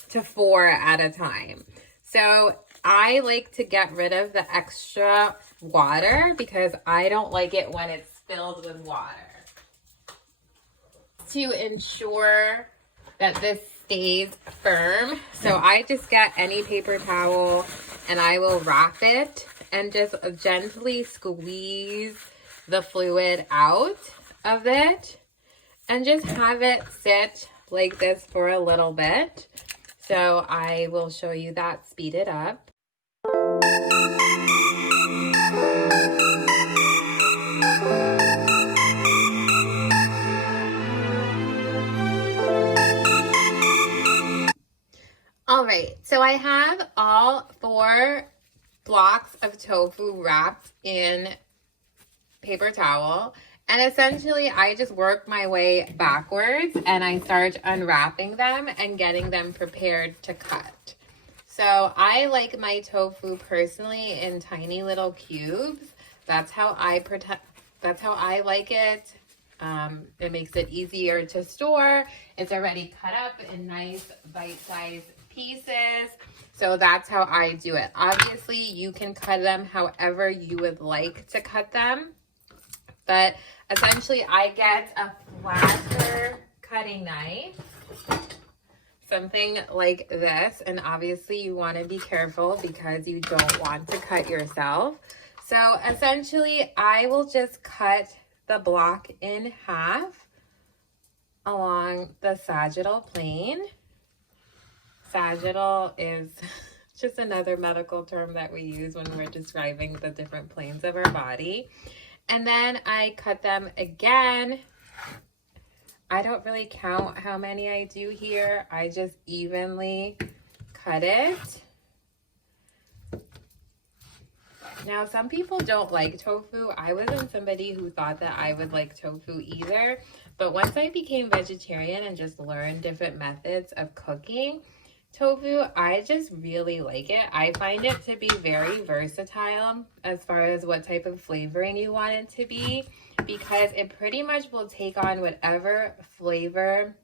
to 4 at a time. So I like to get rid of the extra water because I don't like it when it's filled with water. To ensure that this stays firm, so I just get any paper towel and I will wrap it and just gently squeeze the fluid out of it and just have it sit like this for a little bit. So I will show you that speeded up. All right, so I have all 4 blocks of tofu wrapped in paper towel. And essentially, I just work my way backwards and I start unwrapping them and getting them prepared to cut. So I like my tofu personally in tiny little cubes. That's how I like it. It makes it easier to store. It's already cut up in nice bite-sized pieces. So that's how I do it. Obviously, you can cut them however you would like to cut them. But essentially, I get a flatter cutting knife. something like this. And obviously you want to be careful because you don't want to cut yourself. So essentially I will just cut the block in half along the sagittal plane. Sagittal is just another medical term that we use when we're describing the different planes of our body. And then I cut them again. I don't really count how many I do here. I just evenly cut it. Now, some people don't like tofu. I wasn't somebody who thought that I would like tofu either. But once I became vegetarian and just learned different methods of cooking tofu, I just really like it. I find it to be very versatile as far as what type of flavoring you want it to be, because it pretty much will take on whatever flavor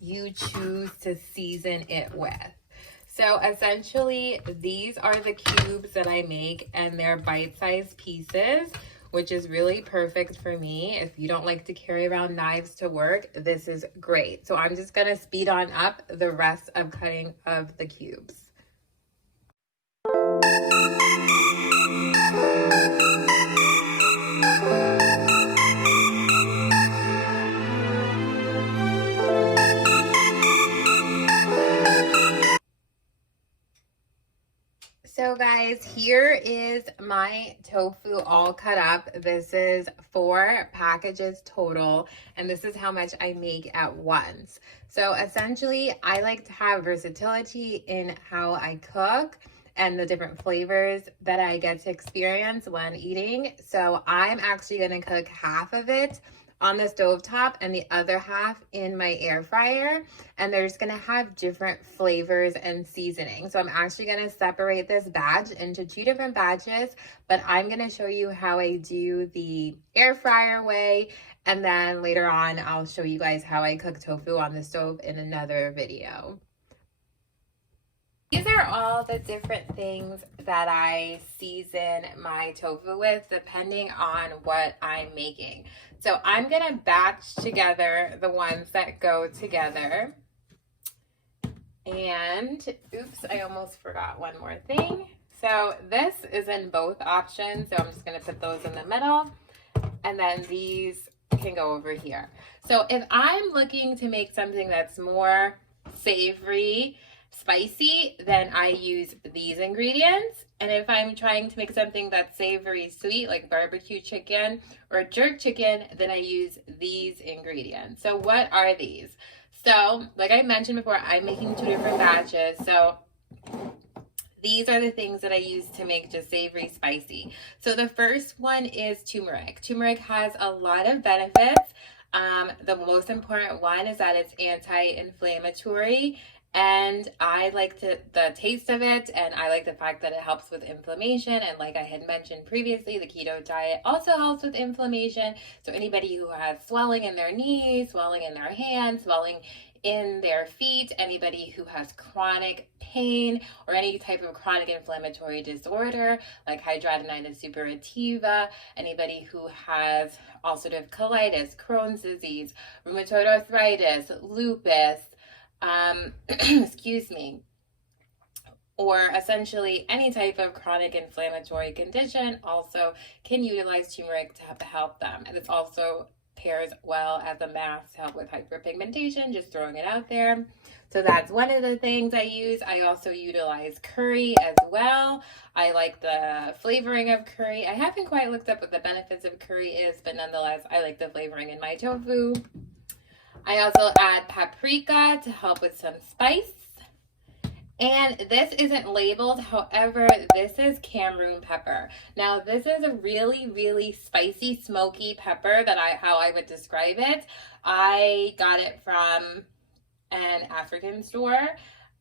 you choose to season it with. So essentially, these are the cubes that I make, and they're bite-sized pieces, which is really perfect for me. If you don't like to carry around knives to work, this is great. So I'm just gonna speed on up the rest of cutting of the cubes. So guys, here is my tofu all cut up. This is 4 packages total, and this is how much I make at once. So essentially, I like to have versatility in how I cook and the different flavors that I get to experience when eating. So I'm actually gonna cook half of it on the stovetop and the other half in my air fryer, and they're just gonna have different flavors and seasoning. So I'm actually gonna separate this batch into 2 different batches, but I'm gonna show you how I do the air fryer way, and then later on I'll show you guys how I cook tofu on the stove in another video. These are all the different things that I season my tofu with depending on what I'm making. So I'm gonna batch together the ones that go together. And oops, I almost forgot one more thing. So this is in both options. So I'm just gonna put those in the middle, and then these can go over here. So if I'm looking to make something that's more savory, spicy, then I use these ingredients. And if I'm trying to make something that's savory sweet, like barbecue chicken or jerk chicken, then I use these ingredients. So what are these? So like I mentioned before, I'm making 2 different batches. So these are the things that I use to make just savory spicy. So the first one is turmeric. Turmeric has a lot of benefits. The most important one is that it's anti-inflammatory, and I like the taste of it, and I like the fact that it helps with inflammation. And like I had mentioned previously, the keto diet also helps with inflammation. So anybody who has swelling in their knees, swelling in their hands, swelling in their feet, anybody who has chronic pain or any type of chronic inflammatory disorder like hidradenitis suppurativa, anybody who has ulcerative colitis, Crohn's disease, rheumatoid arthritis, lupus, excuse me, or essentially any type of chronic inflammatory condition also can utilize turmeric to help them. And it's also pairs well as a mask to help with hyperpigmentation, just throwing it out there. So that's one of the things I use. I also utilize curry as well. I like the flavoring of curry. I haven't quite looked up what the benefits of curry is, but nonetheless, I like the flavoring in my tofu. I also add paprika to help with some spice. And this isn't labeled, however, this is Cameroon pepper. Now, this is a really, really spicy, smoky pepper that how I would describe it. I got it from an African store,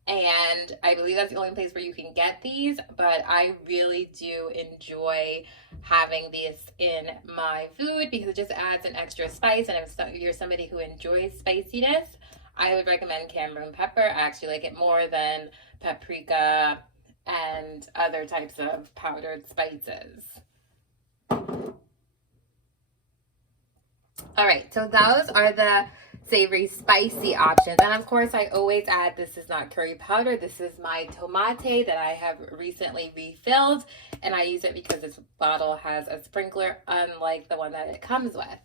and I believe that's the only place where you can get these, but I really do enjoy having this in my food because it just adds an extra spice. And if you're somebody who enjoys spiciness, I would recommend Cameroon pepper. I actually like it more than paprika and other types of powdered spices. All right, so those are the savory spicy options. And of course, I always add, this is not curry powder. This is my tomate that I have recently refilled. And I use it because this bottle has a sprinkler, unlike the one that it comes with.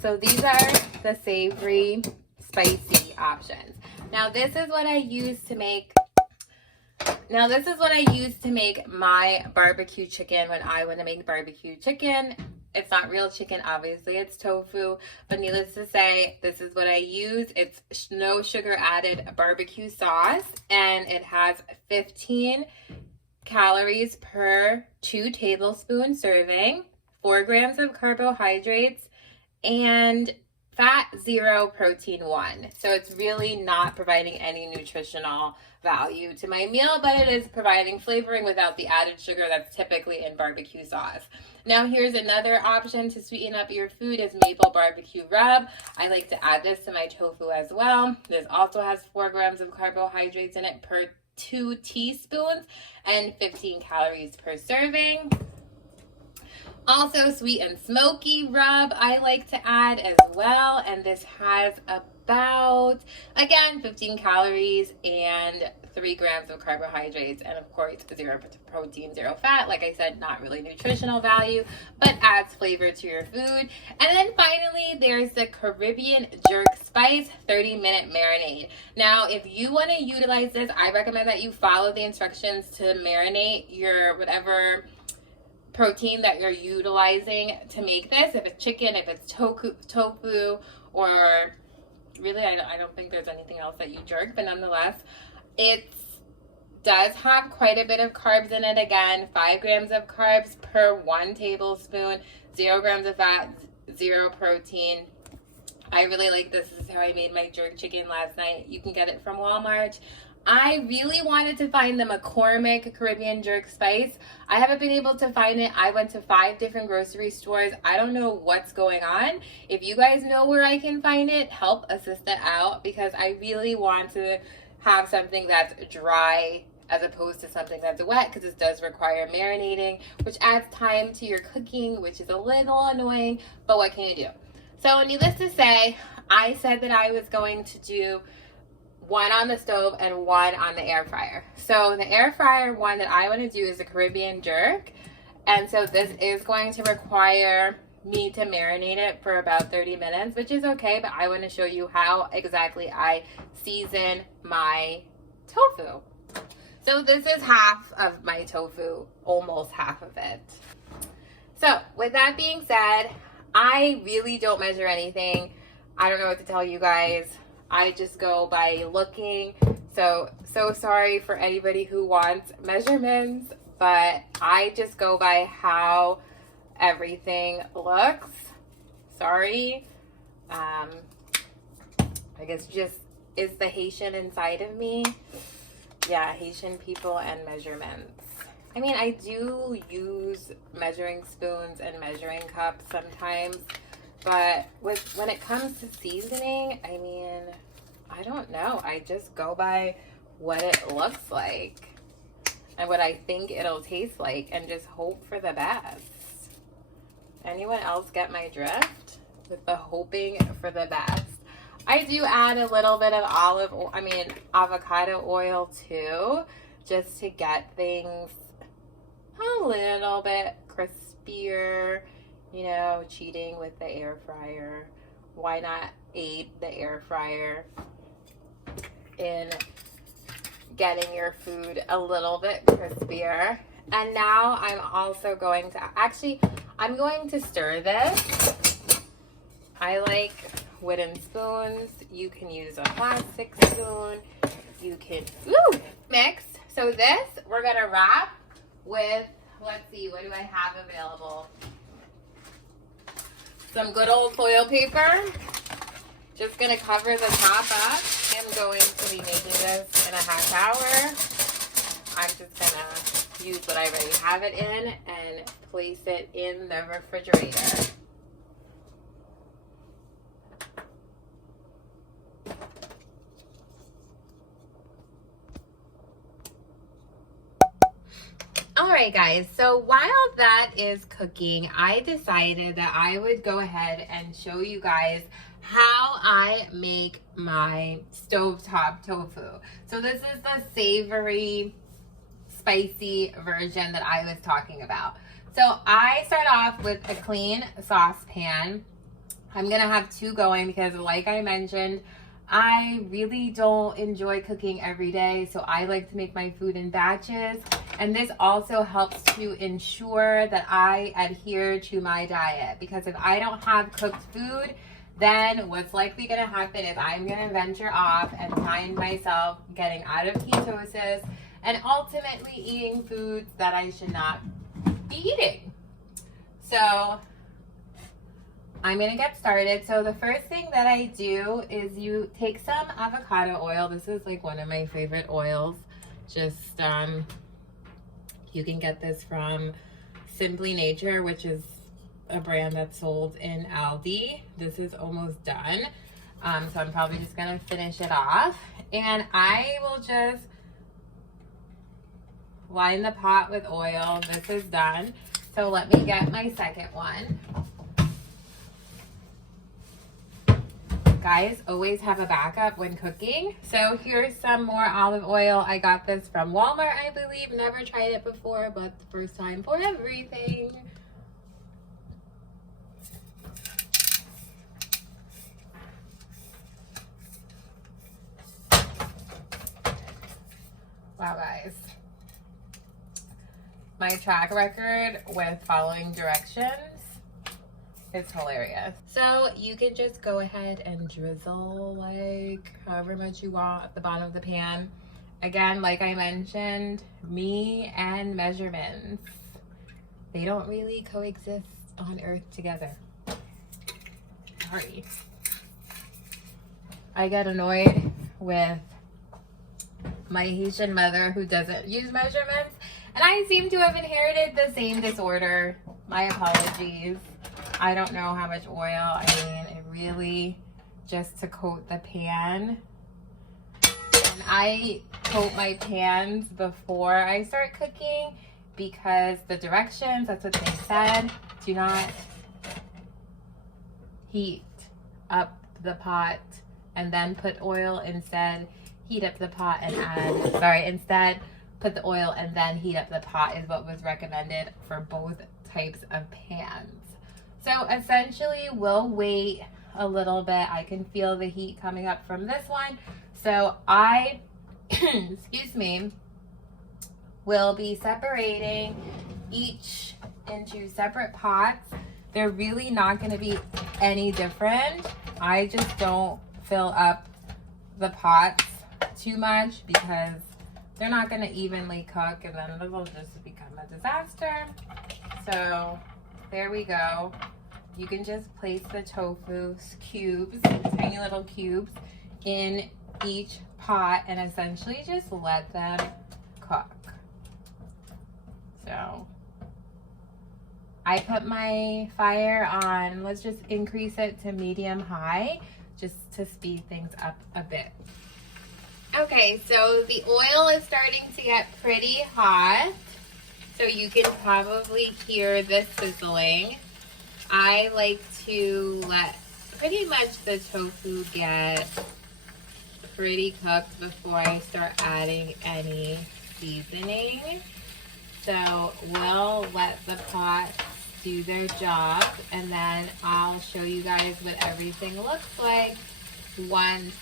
So these are the savory spicy options. Now this is what I use to make my barbecue chicken when I want to make barbecue chicken. It's not real chicken, obviously, it's tofu, but needless to say, this is what I use. It's no sugar added barbecue sauce, and it has 15 calories per 2 tablespoon serving, 4 grams of carbohydrates, and fat 0, protein 1. So it's really not providing any nutritional value to my meal, but it is providing flavoring without the added sugar that's typically in barbecue sauce. Now here's another option to sweeten up your food is maple barbecue rub. I like to add this to my tofu as well. This also has 4 grams of carbohydrates in it per 2 teaspoons and 15 calories per serving. Also, sweet and smoky rub I like to add as well, and this has about, again, 15 calories and 3 grams of carbohydrates, and of course 0 protein, 0 fat. Like I said, not really nutritional value, but adds flavor to your food. And then finally, there's the Caribbean jerk spice 30-minute marinade. Now, if you want to utilize this, I recommend that you follow the instructions to marinate your whatever protein that you're utilizing to make this. If it's chicken, if it's tofu, or really I don't think there's anything else that you jerk, but nonetheless, it does have quite a bit of carbs in it. Again, 5 grams of carbs per 1 tablespoon, 0 grams of fat, 0 protein. I really like this. This is how I made my jerk chicken last night. You can get it from Walmart. I really wanted to find the McCormick Caribbean jerk spice. I haven't been able to find it. I went to 5 different grocery stores. I don't know what's going on. If you guys know where I can find it, help a sister out, because I really want to have something that's dry as opposed to something that's wet, because this does require marinating, which adds time to your cooking, which is a little annoying, but what can you do? So needless to say, I said that I was going to do 1 on the stove and 1 on the air fryer. So the air fryer one that I want to do is the Caribbean jerk. And so this is going to require me to marinate it for about 30 minutes, which is okay, but I want to show you how exactly I season my tofu. So this is half of my tofu, almost half of it. So with that being said, I really don't measure anything. I don't know what to tell you guys. I just go by looking. So sorry for anybody who wants measurements, but I just go by how everything looks. Sorry. I guess just is the Haitian inside of me. Yeah, Haitian people and measurements. I mean, I do use measuring spoons and measuring cups sometimes, but when it comes to seasoning, I mean, I don't know. I just go by what it looks like and what I think it'll taste like and just hope for the best. Anyone else get my drift with the hoping for the best? I do add a little bit of avocado oil too, just to get things a little bit crispier, you know, cheating with the air fryer. Why not aid the air fryer in getting your food a little bit crispier? And now I'm also going to, I'm going to stir this. I like wooden spoons. You can use a plastic spoon. You can, mix. So this, we're gonna wrap with, let's see, what do I have available? Some good old foil paper. Just gonna cover the top up. I'm going to be making this in a half hour. I'm just gonna use what I already have it in and place it in the refrigerator. All right, guys, so while that is cooking, I decided that I would go ahead and show you guys how I make my stovetop tofu. So this is the savory, spicy version that I was talking about. So I start off with a clean saucepan. I'm gonna have two going because, like I mentioned, I really don't enjoy cooking every day, so I like to make my food in batches. And this also helps to ensure that I adhere to my diet, because if I don't have cooked food, then what's likely going to happen is I'm going to venture off and find myself getting out of ketosis and ultimately eating foods that I should not be eating. So I'm going to get started. So the first thing that I do is you take some avocado oil. This is like one of my favorite oils. Just you can get this from Simply Nature, which is a brand that's sold in Aldi. This is almost done. So I'm probably just gonna finish it off. And I will just line the pot with oil. This is done. So let me get my second one. Guys, always have a backup when cooking. So here's some more olive oil. I got this from Walmart, I believe. Never tried it before, but the first time for everything. Wow, guys. My track record with following directions, it's hilarious. So you can just go ahead and drizzle like however much you want at the bottom of the pan. Again, like I mentioned, me and measurements, they don't really coexist on earth together. Sorry. I get annoyed with my Haitian mother who doesn't use measurements, and I seem to have inherited the same disorder. My apologies. I don't know how much oil. I mean, it really just to coat the pan. And I coat my pans before I start cooking because the directions, that's what they said, do not heat up the pot and then put oil. Instead, heat up the pot and instead put the oil and then heat up the pot is what was recommended for both types of pans. So essentially, we'll wait a little bit. I can feel the heat coming up from this one. So I, excuse me, will be separating each into separate pots. They're really not going to be any different. I just don't fill up the pots too much because they're not going to evenly cook, and then it'll just become a disaster. So there we go. You can just place the tofu cubes, tiny little cubes, in each pot and essentially just let them cook. So I put my fire on, let's just increase it to medium high just to speed things up a bit. Okay, so the oil is starting to get pretty hot, so you can probably hear this sizzling. I like to let pretty much the tofu get pretty cooked before I start adding any seasoning. So we'll let the pot do their job, and then I'll show you guys what everything looks like once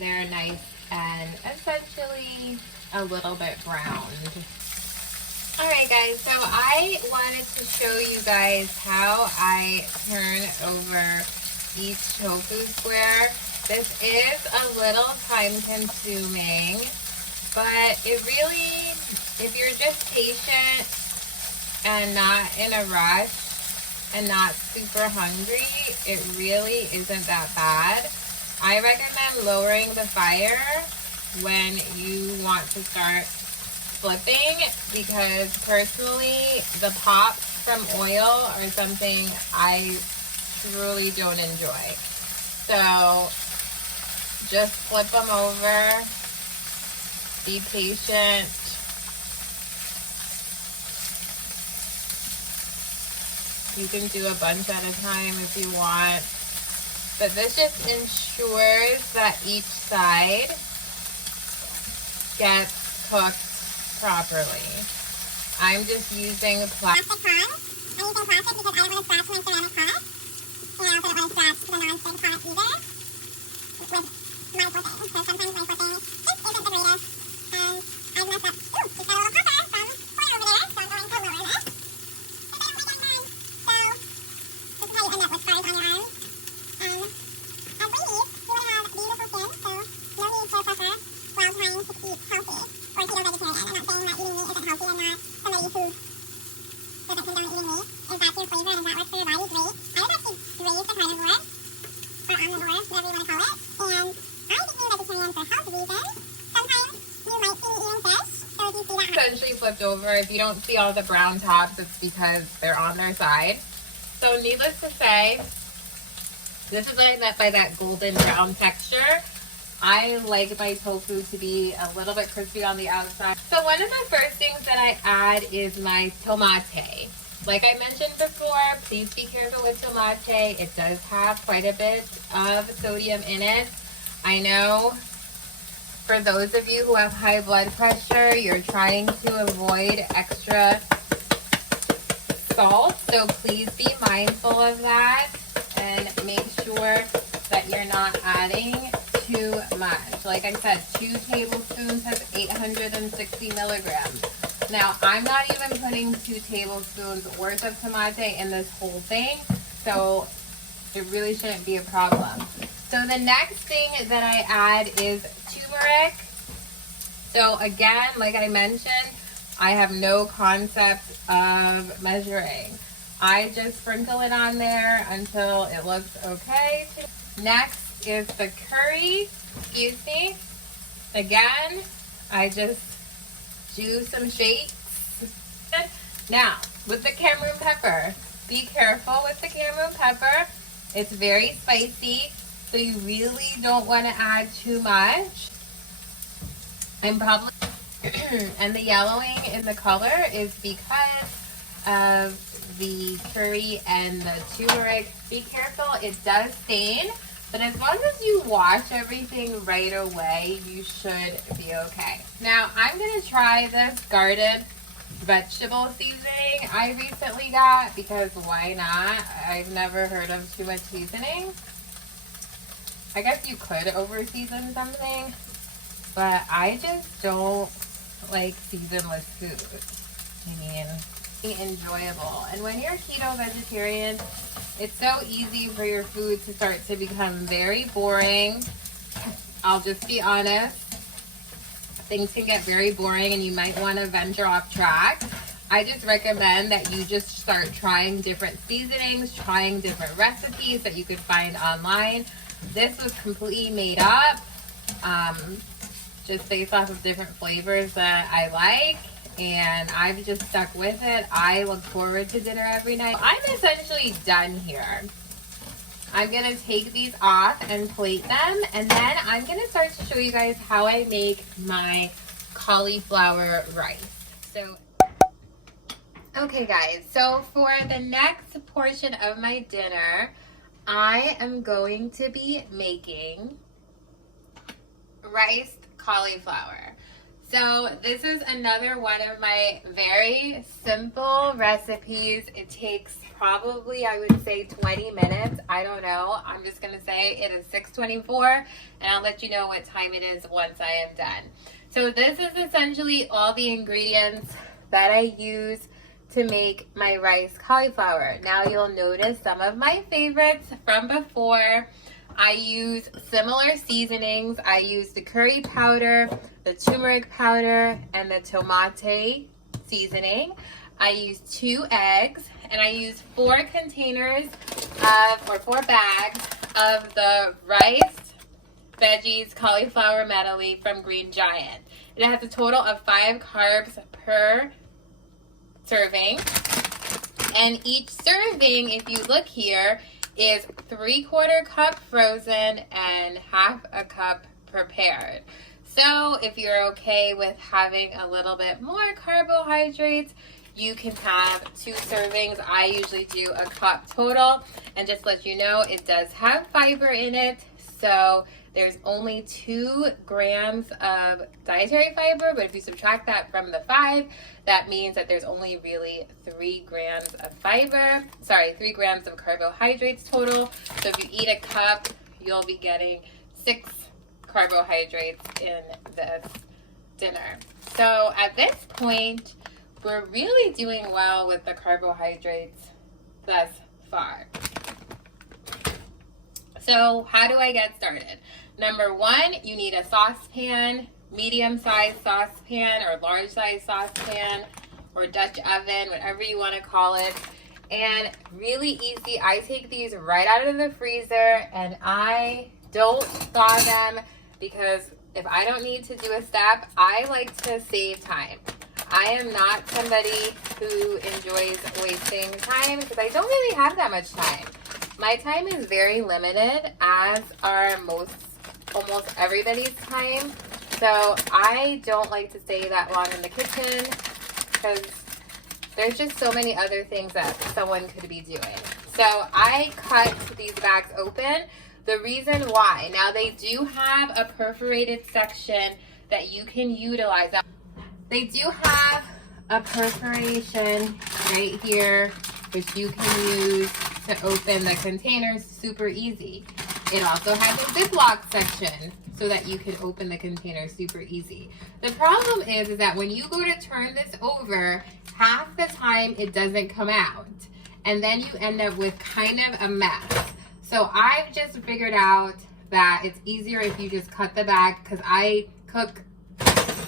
they're nice and essentially a little bit browned. Alright guys, so I wanted to show you guys how I turn over each tofu square. This is a little time consuming, but it really, if you're just patient and not in a rush and not super hungry, it really isn't that bad. I recommend lowering the fire when you want to start flipping, because personally the pops from oil are something I truly don't enjoy. So just flip them over, be patient, You can do a bunch at a time if you want. But this just ensures that each side gets cooked properly. I'm just using plastic pot. I'm using plastic because I don't want to scratch my ceramic pot. And I also don't want to scratch the non-stick pot either. With my flipping. So sometimes my flipping just isn't the greatest. I've messed up. Ooh, just got a little pepper from way over there. So I'm going to lower this. But they don't make it done. So this is how you end up with scars on your arm. As ladies, you want to have beautiful skin. So no need to suffer while trying to eat healthy. Or keto vegetarian. I'm not saying that eating meat isn't healthy. I'm not somebody who doesn't condone eating meat. If that's your flavor and if that works for your body, great. I was actually raised a carnivore, or omnivore, whatever you want to call it. And I became vegetarian for health reasons. Sometimes you might see me eating fish, so if you see that essentially flipped over, if you don't see all the brown tops, it's because they're on their side. So needless to say, this is what I meant by that golden brown texture. I like my tofu to be a little bit crispy on the outside. So one of the first things that I add is my tomate. Like I mentioned before, please be careful with tomate. It does have quite a bit of sodium in it. I know for those of you who have high blood pressure, you're trying to avoid extra salt. So please be mindful of that and make sure that you're not adding too much. Like I said, 2 tablespoons has 860 milligrams. Now, I'm not even putting 2 tablespoons worth of tomate in this whole thing, so it really shouldn't be a problem. So the next thing that I add is turmeric. So again, like I mentioned, I have no concept of measuring. I just sprinkle it on there until it looks okay. Next is the curry, excuse me. Again, I just do some shakes. Now, with the Cameroon pepper, be careful with the Cameroon pepper. It's very spicy, so you really don't want to add too much. I'm probably, and the yellowing in the color is because of the curry and the turmeric. Be careful, it does stain. But as long as you wash everything right away, you should be okay. Now, I'm going to try this garden vegetable seasoning I recently got because why not? I've never heard of too much seasoning. I guess you could over-season something, but I just don't like seasonless food. I mean, enjoyable. And when you're keto vegetarian, it's so easy for your food to start to become very boring. I'll just be honest. Things can get very boring and you might want to venture off track. I just recommend that you just start trying different seasonings, trying different recipes that you could find online. This was completely made up, just based off of different flavors that I like. And I've just stuck with it. I look forward to dinner every night. I'm essentially done here. I'm gonna take these off and plate them, and then I'm gonna start to show you guys how I make my cauliflower rice. So, okay guys, so for the next portion of my dinner, I am going to be making riced cauliflower. So this is another one of my very simple recipes. It takes probably, I would say 20 minutes. I don't know. I'm just going to say it is 6:24 and I'll let you know what time it is once I am done. So this is essentially all the ingredients that I use to make my rice cauliflower. Now you'll notice some of my favorites from before. I use similar seasonings. I use the curry powder, the turmeric powder, and the tomate seasoning. I use 2 eggs, and I use 4 containers or 4 bags of the rice, veggies, cauliflower medley from Green Giant. It has a total of 5 carbs per serving. And each serving, if you look here, is 3/4 cup frozen and 1/2 cup prepared. So if you're okay with having a little bit more carbohydrates, you can have 2 servings. I usually do a cup total. And just to let you know, it does have fiber in it. So there's only 2 grams of dietary fiber, but if you subtract that from the 5, that means that there's only really 3 grams of fiber. Sorry, 3 grams of carbohydrates total. So if you eat a cup, you'll be getting 6 carbohydrates in this dinner. So at this point, we're really doing well with the carbohydrates thus far. So how do I get started? Number 1, you need a saucepan, medium-sized saucepan or large-sized saucepan or Dutch oven, whatever you want to call it. And really easy, I take these right out of the freezer and I don't thaw them because if I don't need to do a step, I like to save time. I am not somebody who enjoys wasting time because I don't really have that much time. My time is very limited, as are almost everybody's time. So I don't like to stay that long in the kitchen because there's just so many other things that someone could be doing. So I cut these bags open. The reason why, now they do have a perforated section that you can utilize. They do have a perforation right here, which you can use to open the containers super easy. It also has a Ziploc section so that you can open the container super easy. The problem is that when you go to turn this over, half the time it doesn't come out. And then you end up with kind of a mess. So I've just figured out that it's easier if you just cut the bag because I cook,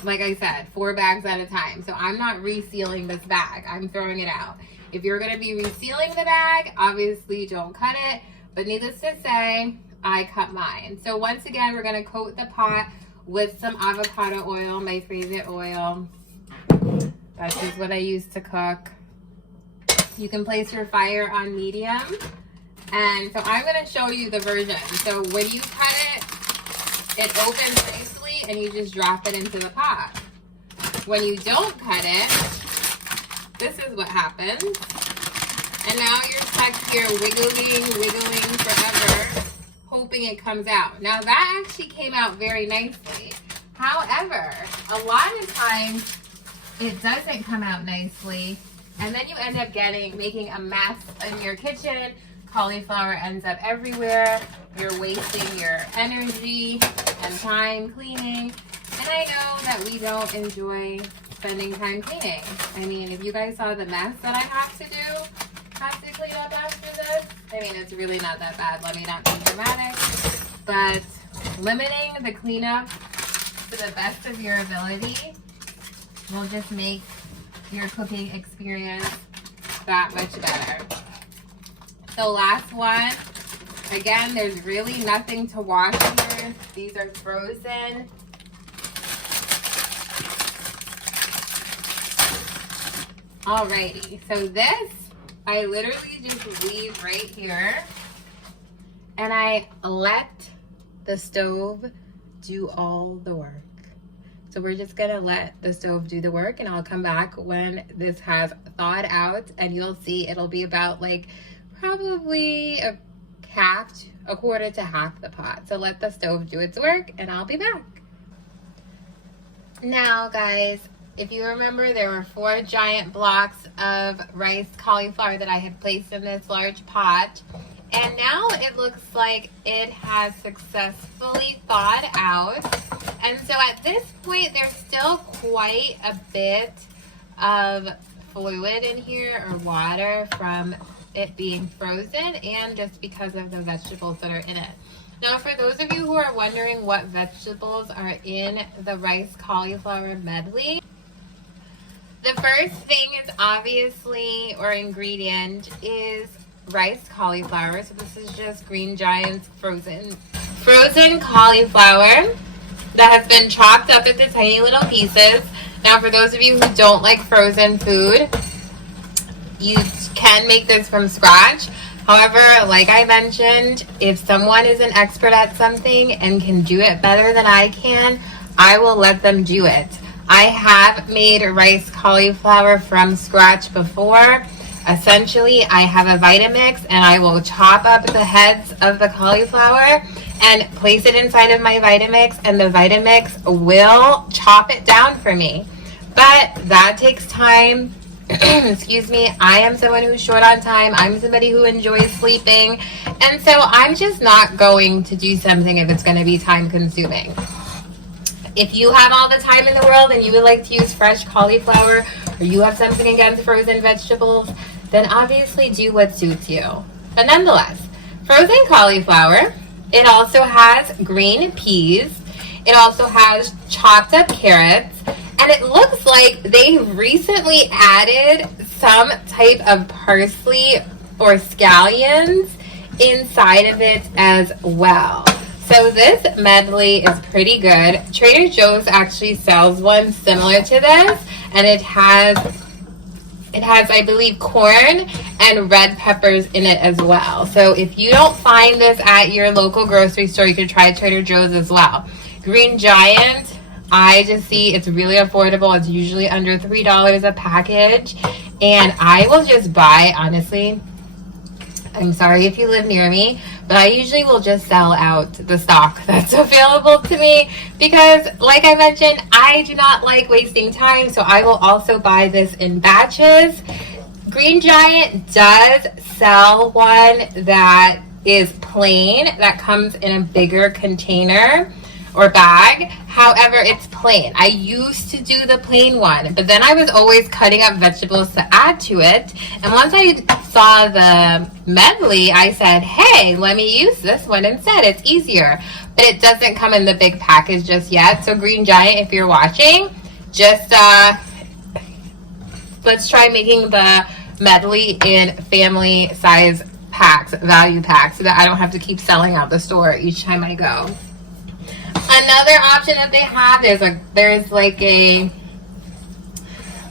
like I said, 4 bags at a time. So I'm not resealing this bag. I'm throwing it out. If you're going to be resealing the bag, obviously don't cut it. But needless to say, I cut mine. So once again, we're going to coat the pot with some avocado oil, my favorite oil. That's just what I use to cook. You can place your fire on medium. And so I'm going to show you the version. So when you cut it, it opens nicely and you just drop it into the pot. When you don't cut it, this is what happens. And now you're stuck here wiggling forever, hoping it comes out. Now that actually came out very nicely. However, a lot of times it doesn't come out nicely. And then you end up making a mess in your kitchen. Cauliflower ends up everywhere. You're wasting your energy and time cleaning. And I know that we don't enjoy spending time cleaning. I mean, if you guys saw the mess that I have to clean up after this, I mean, it's really not that bad. Let me not be dramatic. But limiting the cleanup to the best of your ability will just make your cooking experience that much better. So last one, again, there's really nothing to wash here. These are frozen. Alrighty, so this, I literally just leave right here and I let the stove do all the work. So we're just gonna let the stove do the work and I'll come back when this has thawed out and you'll see it'll be about like probably a quarter to half the pot. So let the stove do its work and I'll be back. Now guys, if you remember, there were 4 giant blocks of rice cauliflower that I had placed in this large pot. And now it looks like it has successfully thawed out. And so at this point, there's still quite a bit of fluid in here or water from it being frozen and just because of the vegetables that are in it. Now, for those of you who are wondering what vegetables are in the rice cauliflower medley, the first thing is obviously, or ingredient, is rice cauliflower. So this is just Green Giant's frozen cauliflower that has been chopped up into tiny little pieces. Now, for those of you who don't like frozen food, you can make this from scratch. However, like I mentioned, if someone is an expert at something and can do it better than I can, I will let them do it. I have made rice cauliflower from scratch before. Essentially, I have a Vitamix and I will chop up the heads of the cauliflower and place it inside of my Vitamix, and the Vitamix will chop it down for me. But that takes time. Excuse me. I am someone who's short on time. I'm somebody who enjoys sleeping. And so I'm just not going to do something if it's going to be time consuming. If you have all the time in the world and you would like to use fresh cauliflower, or you have something against frozen vegetables, then obviously do what suits you. But nonetheless, frozen cauliflower, it also has green peas. It also has chopped up carrots. And it looks like they recently added some type of parsley or scallions inside of it as well. So this medley is pretty good. Trader Joe's actually sells one similar to this, and it has, I believe, corn and red peppers in it as well. So if you don't find this at your local grocery store, you can try Trader Joe's as well. Green Giant, I just see it's really affordable. It's usually under $3 a package, and I will just buy, honestly, I'm sorry if you live near me, but I usually will just sell out the stock that's available to me because, like I mentioned, I do not like wasting time, so I will also buy this in batches. Green Giant does sell one that is plain, that comes in a bigger container or bag. However, it's plain. I used to do the plain one, but then I was always cutting up vegetables to add to it. And once I saw the medley, I said, hey, let me use this one instead. It's easier. But it doesn't come in the big package just yet. So Green Giant, if you're watching, just let's try making the medley in family size packs, value packs, so that I don't have to keep selling out the store each time I go. Another option that they have, there's like a,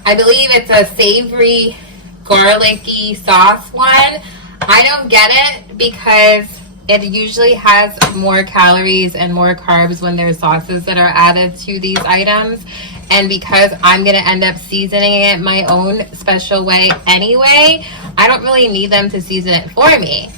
I believe it's a savory garlicky sauce one. I don't get it because it usually has more calories and more carbs when there's sauces that are added to these items. And because I'm going to end up seasoning it my own special way anyway, I don't really need them to season it for me.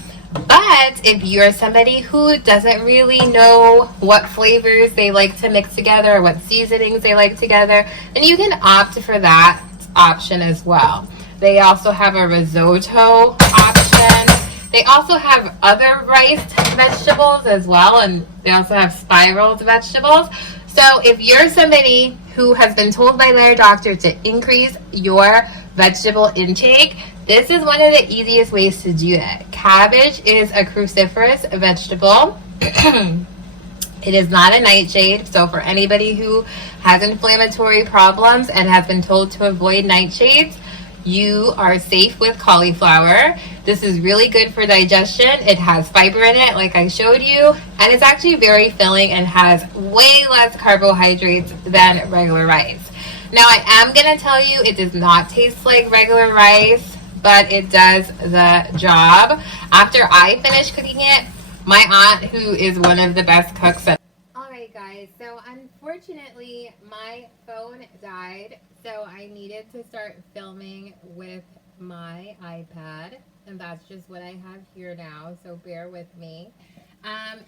But if you're somebody who doesn't really know what flavors they like to mix together or what seasonings they like together, then you can opt for that option as well. They also have a risotto option. They also have other riced vegetables as well, and they also have spiraled vegetables. So if you're somebody who has been told by their doctor to increase your vegetable intake, this is one of the easiest ways to do it. Cabbage is a cruciferous vegetable. It is not a nightshade, so for anybody who has inflammatory problems and has been told to avoid nightshades, you are safe with cauliflower. This is really good for digestion. It has fiber in it, like I showed you, and it's actually very filling and has way less carbohydrates than regular rice. Now, I am going to tell you it does not taste like regular rice, but it does the job. After I finish cooking it, my aunt, who is one of the best cooks. Alright guys, so unfortunately my phone died, so I needed to start filming with my iPad, and that's just what I have here now, so bear with me.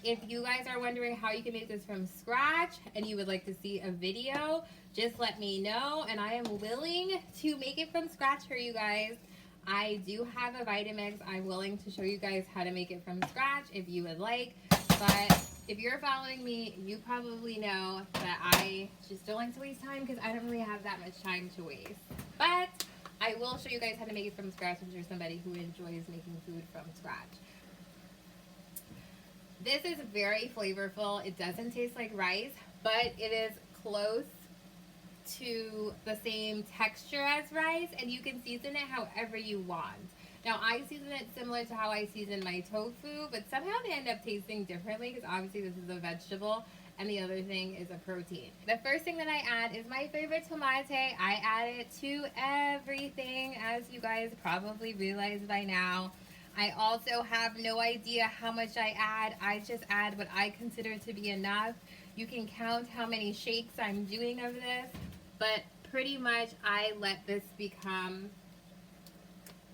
If you guys are wondering how you can make this from scratch and you would like to see a video, just let me know and I am willing to make it from scratch for you guys. I do have a Vitamix. I'm willing to show you guys how to make it from scratch if you would like. But if you're following me, you probably know that I just don't like to waste time because I don't really have that much time to waste. But I will show you guys how to make it from scratch if you're somebody who enjoys making food from scratch. This is very flavorful. It doesn't taste like rice, but it is close to the same texture as rice, and you can season it however you want. Now, I season it similar to how I season my tofu, but somehow they end up tasting differently because obviously this is a vegetable and the other thing is a protein. The first thing that I add is my favorite tomate. I add it to everything, as you guys probably realize by now. I also have no idea how much I add. I just add what I consider to be enough. You can count how many shakes I'm doing of this. but pretty much I let this become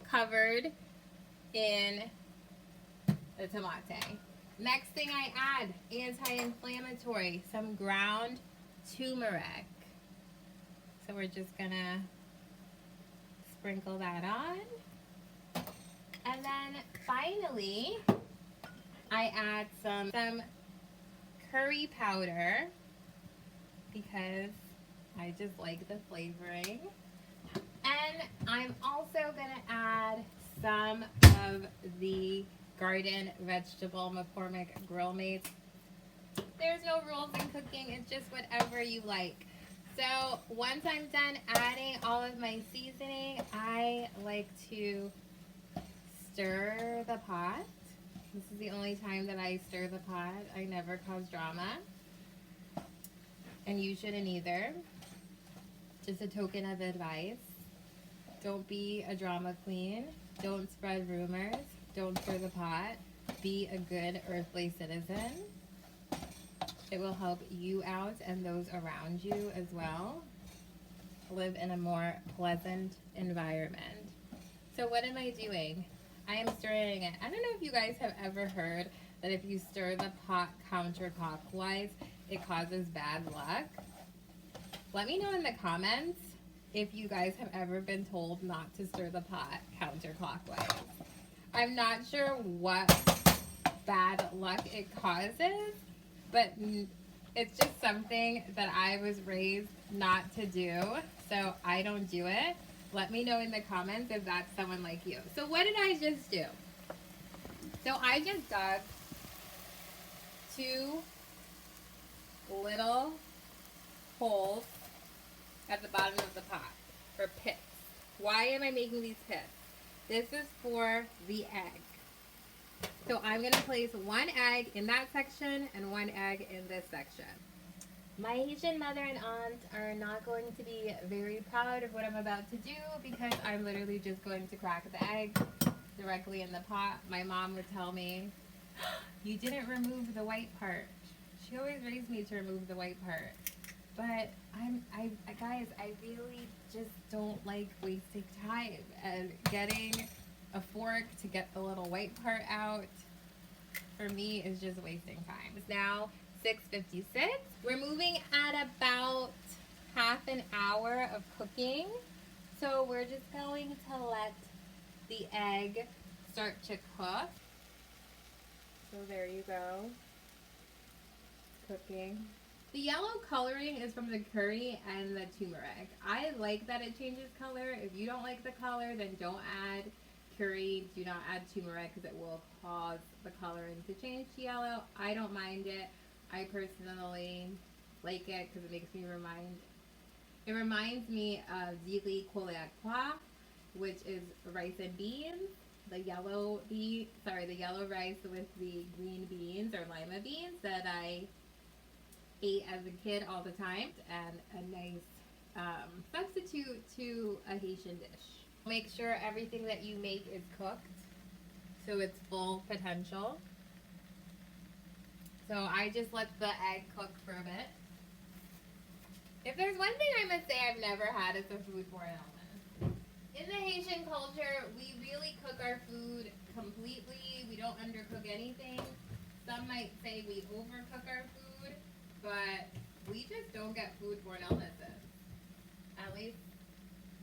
covered in the tomate. Next thing I add, anti-inflammatory, some ground turmeric. So we're just gonna sprinkle that on. And then finally, I add some curry powder because I just like the flavoring. And I'm also gonna add some of the garden vegetable McCormick Grill Mates. There's no rules in cooking, it's just whatever you like. So once I'm done adding all of my seasoning, I like to stir the pot. This is the only time that I stir the pot. I never cause drama. And you shouldn't either. Just a token of advice. Don't be a drama queen. Don't spread rumors. Don't stir the pot. Be a good earthly citizen. It will help you out and those around you as well. Live in a more pleasant environment. So what am I doing? I am stirring it. I don't know if you guys have ever heard that if you stir the pot counterclockwise, it causes bad luck. Let me know in the comments if you guys have ever been told not to stir the pot counterclockwise. I'm not sure what bad luck it causes, but it's just something that I was raised not to do, so I don't do it. Let me know in the comments if that's someone like you. So what did I just do? So I just dug 2 little holes at the bottom of the pot for pits. Why am I making these pits? This is for the egg. So I'm going to place 1 egg in that section and 1 egg in this section. My Haitian mother and aunt are not going to be very proud of what I'm about to do because I'm literally just going to crack the egg directly in the pot. My mom would tell me, you didn't remove the white part. She always raised me to remove the white part. But guys, I really just don't like wasting time and getting a fork to get the little white part out. For me, is just wasting time. It's now 6:56. We're moving at about half an hour of cooking. So we're just going to let the egg start to cook. So there you go. Cooking. The yellow coloring is from the curry and the turmeric. I like that it changes color. If you don't like the color, then don't add curry. Do not add turmeric because it will cause the coloring to change to yellow. I don't mind it. I personally like it because it makes me reminds me of zili Cauliflower, which is rice and beans. The yellow rice with the green beans or lima beans that I ate as a kid all the time, and a nice substitute to a Haitian dish. Make sure everything that you make is cooked so it's full potential. So I just let the egg cook for a bit. If there's one thing I must say I've never had, it's a foodborne illness. In the Haitian culture, we really cook our food completely. We don't undercook anything. Some might say we overcook our food, but we just don't get foodborne illnesses. At least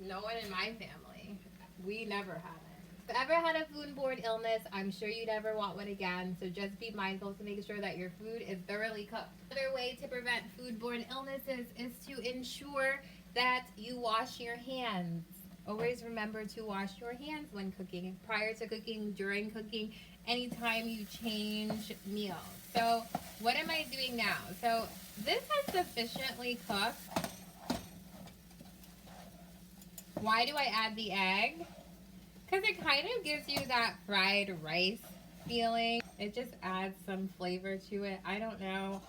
no one in my family. We never had it. If you ever had a foodborne illness, I'm sure you never want one again, so just be mindful to make sure that your food is thoroughly cooked. Another way to prevent foodborne illnesses is to ensure that you wash your hands. Always remember to wash your hands when cooking, prior to cooking, during cooking, anytime you change meals. So what am I doing now? So this has sufficiently cooked. Why do I add the egg? Because it kind of gives you that fried rice feeling. It just adds some flavor to it. I don't know.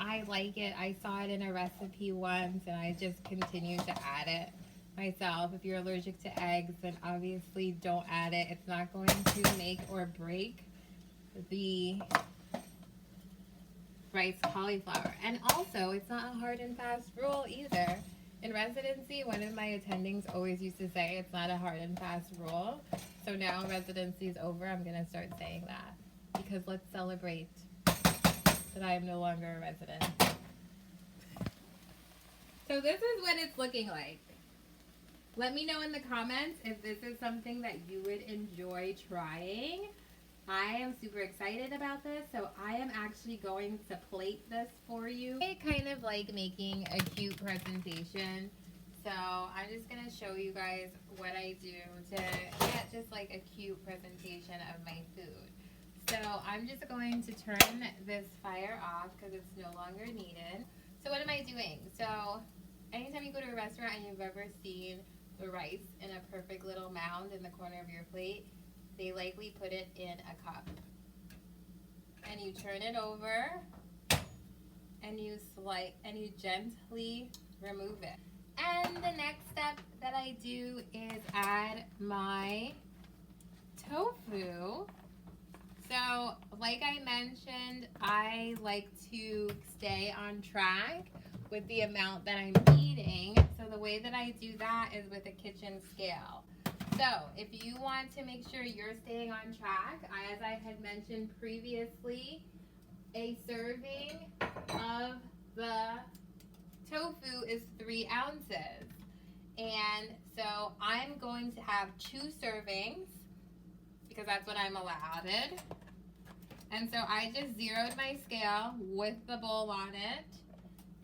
I like it. I saw it in a recipe once and I just continue to add it myself. If you're allergic to eggs, then obviously don't add it. It's not going to make or break the rice cauliflower. And also, it's not a hard and fast rule either. In residency, one of my attendings always used to say it's not a hard and fast rule. So now residency is over, I'm going to start saying that. Because let's celebrate that I am no longer a resident. So this is what it's looking like. Let me know in the comments if this is something that you would enjoy trying. I am super excited about this, so I am actually going to plate this for you. I kind of like making a cute presentation, so I'm just going to show you guys what I do to get just like a cute presentation of my food. So I'm just going to turn this fire off because it's no longer needed. So what am I doing? So anytime you go to a restaurant and you've ever seen the rice in a perfect little mound in the corner of your plate, they likely put it in a cup. And you turn it over and you gently remove it. And the next step that I do is add my tofu. So, like I mentioned, I like to stay on track with the amount that I'm eating. So the way that I do that is with a kitchen scale. So if you want to make sure you're staying on track, as I had mentioned previously, a serving of the tofu is 3 ounces. And so I'm going to have 2 servings because that's what I'm allowed. And so I just zeroed my scale with the bowl on it.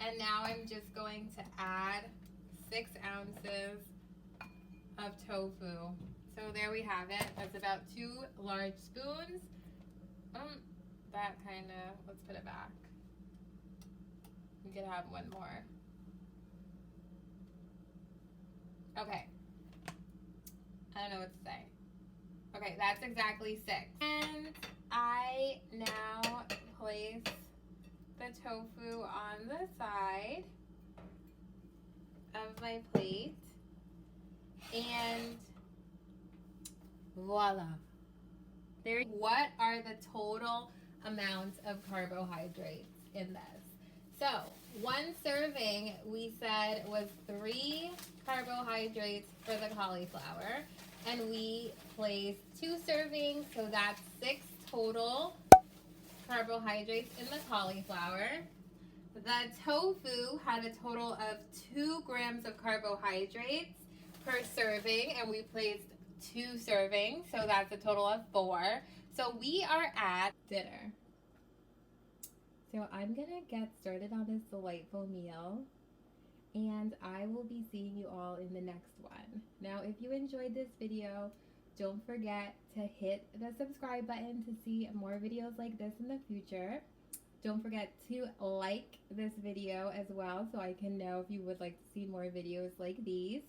And now I'm just going to add 6 ounces of tofu. So there we have it. That's about 2 large spoons. Let's put it back. We could have one more. Okay. I don't know what to say. Okay, that's exactly 6. And I now place the tofu on the side of my plate. And voila. What are the total amounts of carbohydrates in this? So, 1 serving we said was 3 carbohydrates for the cauliflower. And we placed 2 servings, so that's 6 total carbohydrates in the cauliflower. The tofu had a total of 2 grams of carbohydrates per serving, and we placed 2 servings, so that's a total of 4. So we are at dinner. So I'm gonna get started on this delightful meal, and I will be seeing you all in the next one. Now, if you enjoyed this video, don't forget to hit the subscribe button to see more videos like this in the future. Don't forget to like this video as well so I can know if you would like to see more videos like these.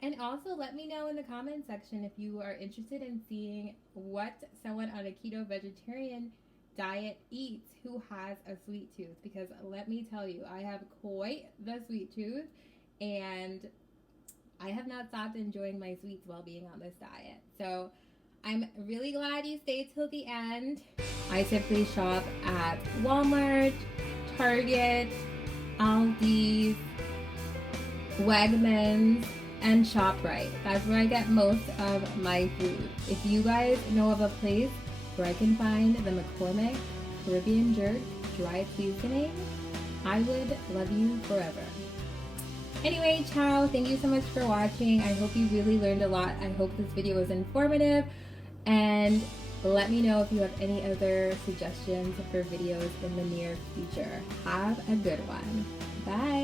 And also let me know in the comment section if you are interested in seeing what someone on a keto vegetarian diet eats who has a sweet tooth, because let me tell you, I have quite the sweet tooth and I have not stopped enjoying my sweets while being on this diet. So I'm really glad you stayed till the end. I typically shop at Walmart, Target, Aldi's, Wegmans, and ShopRite. That's where I get most of my food. If you guys know of a place where I can find the McCormick Caribbean Jerk dry seasoning, I would love you forever. Anyway, ciao. Thank you so much for watching. I hope you really learned a lot. I hope this video was informative. And let me know if you have any other suggestions for videos in the near future. Have a good one. Bye.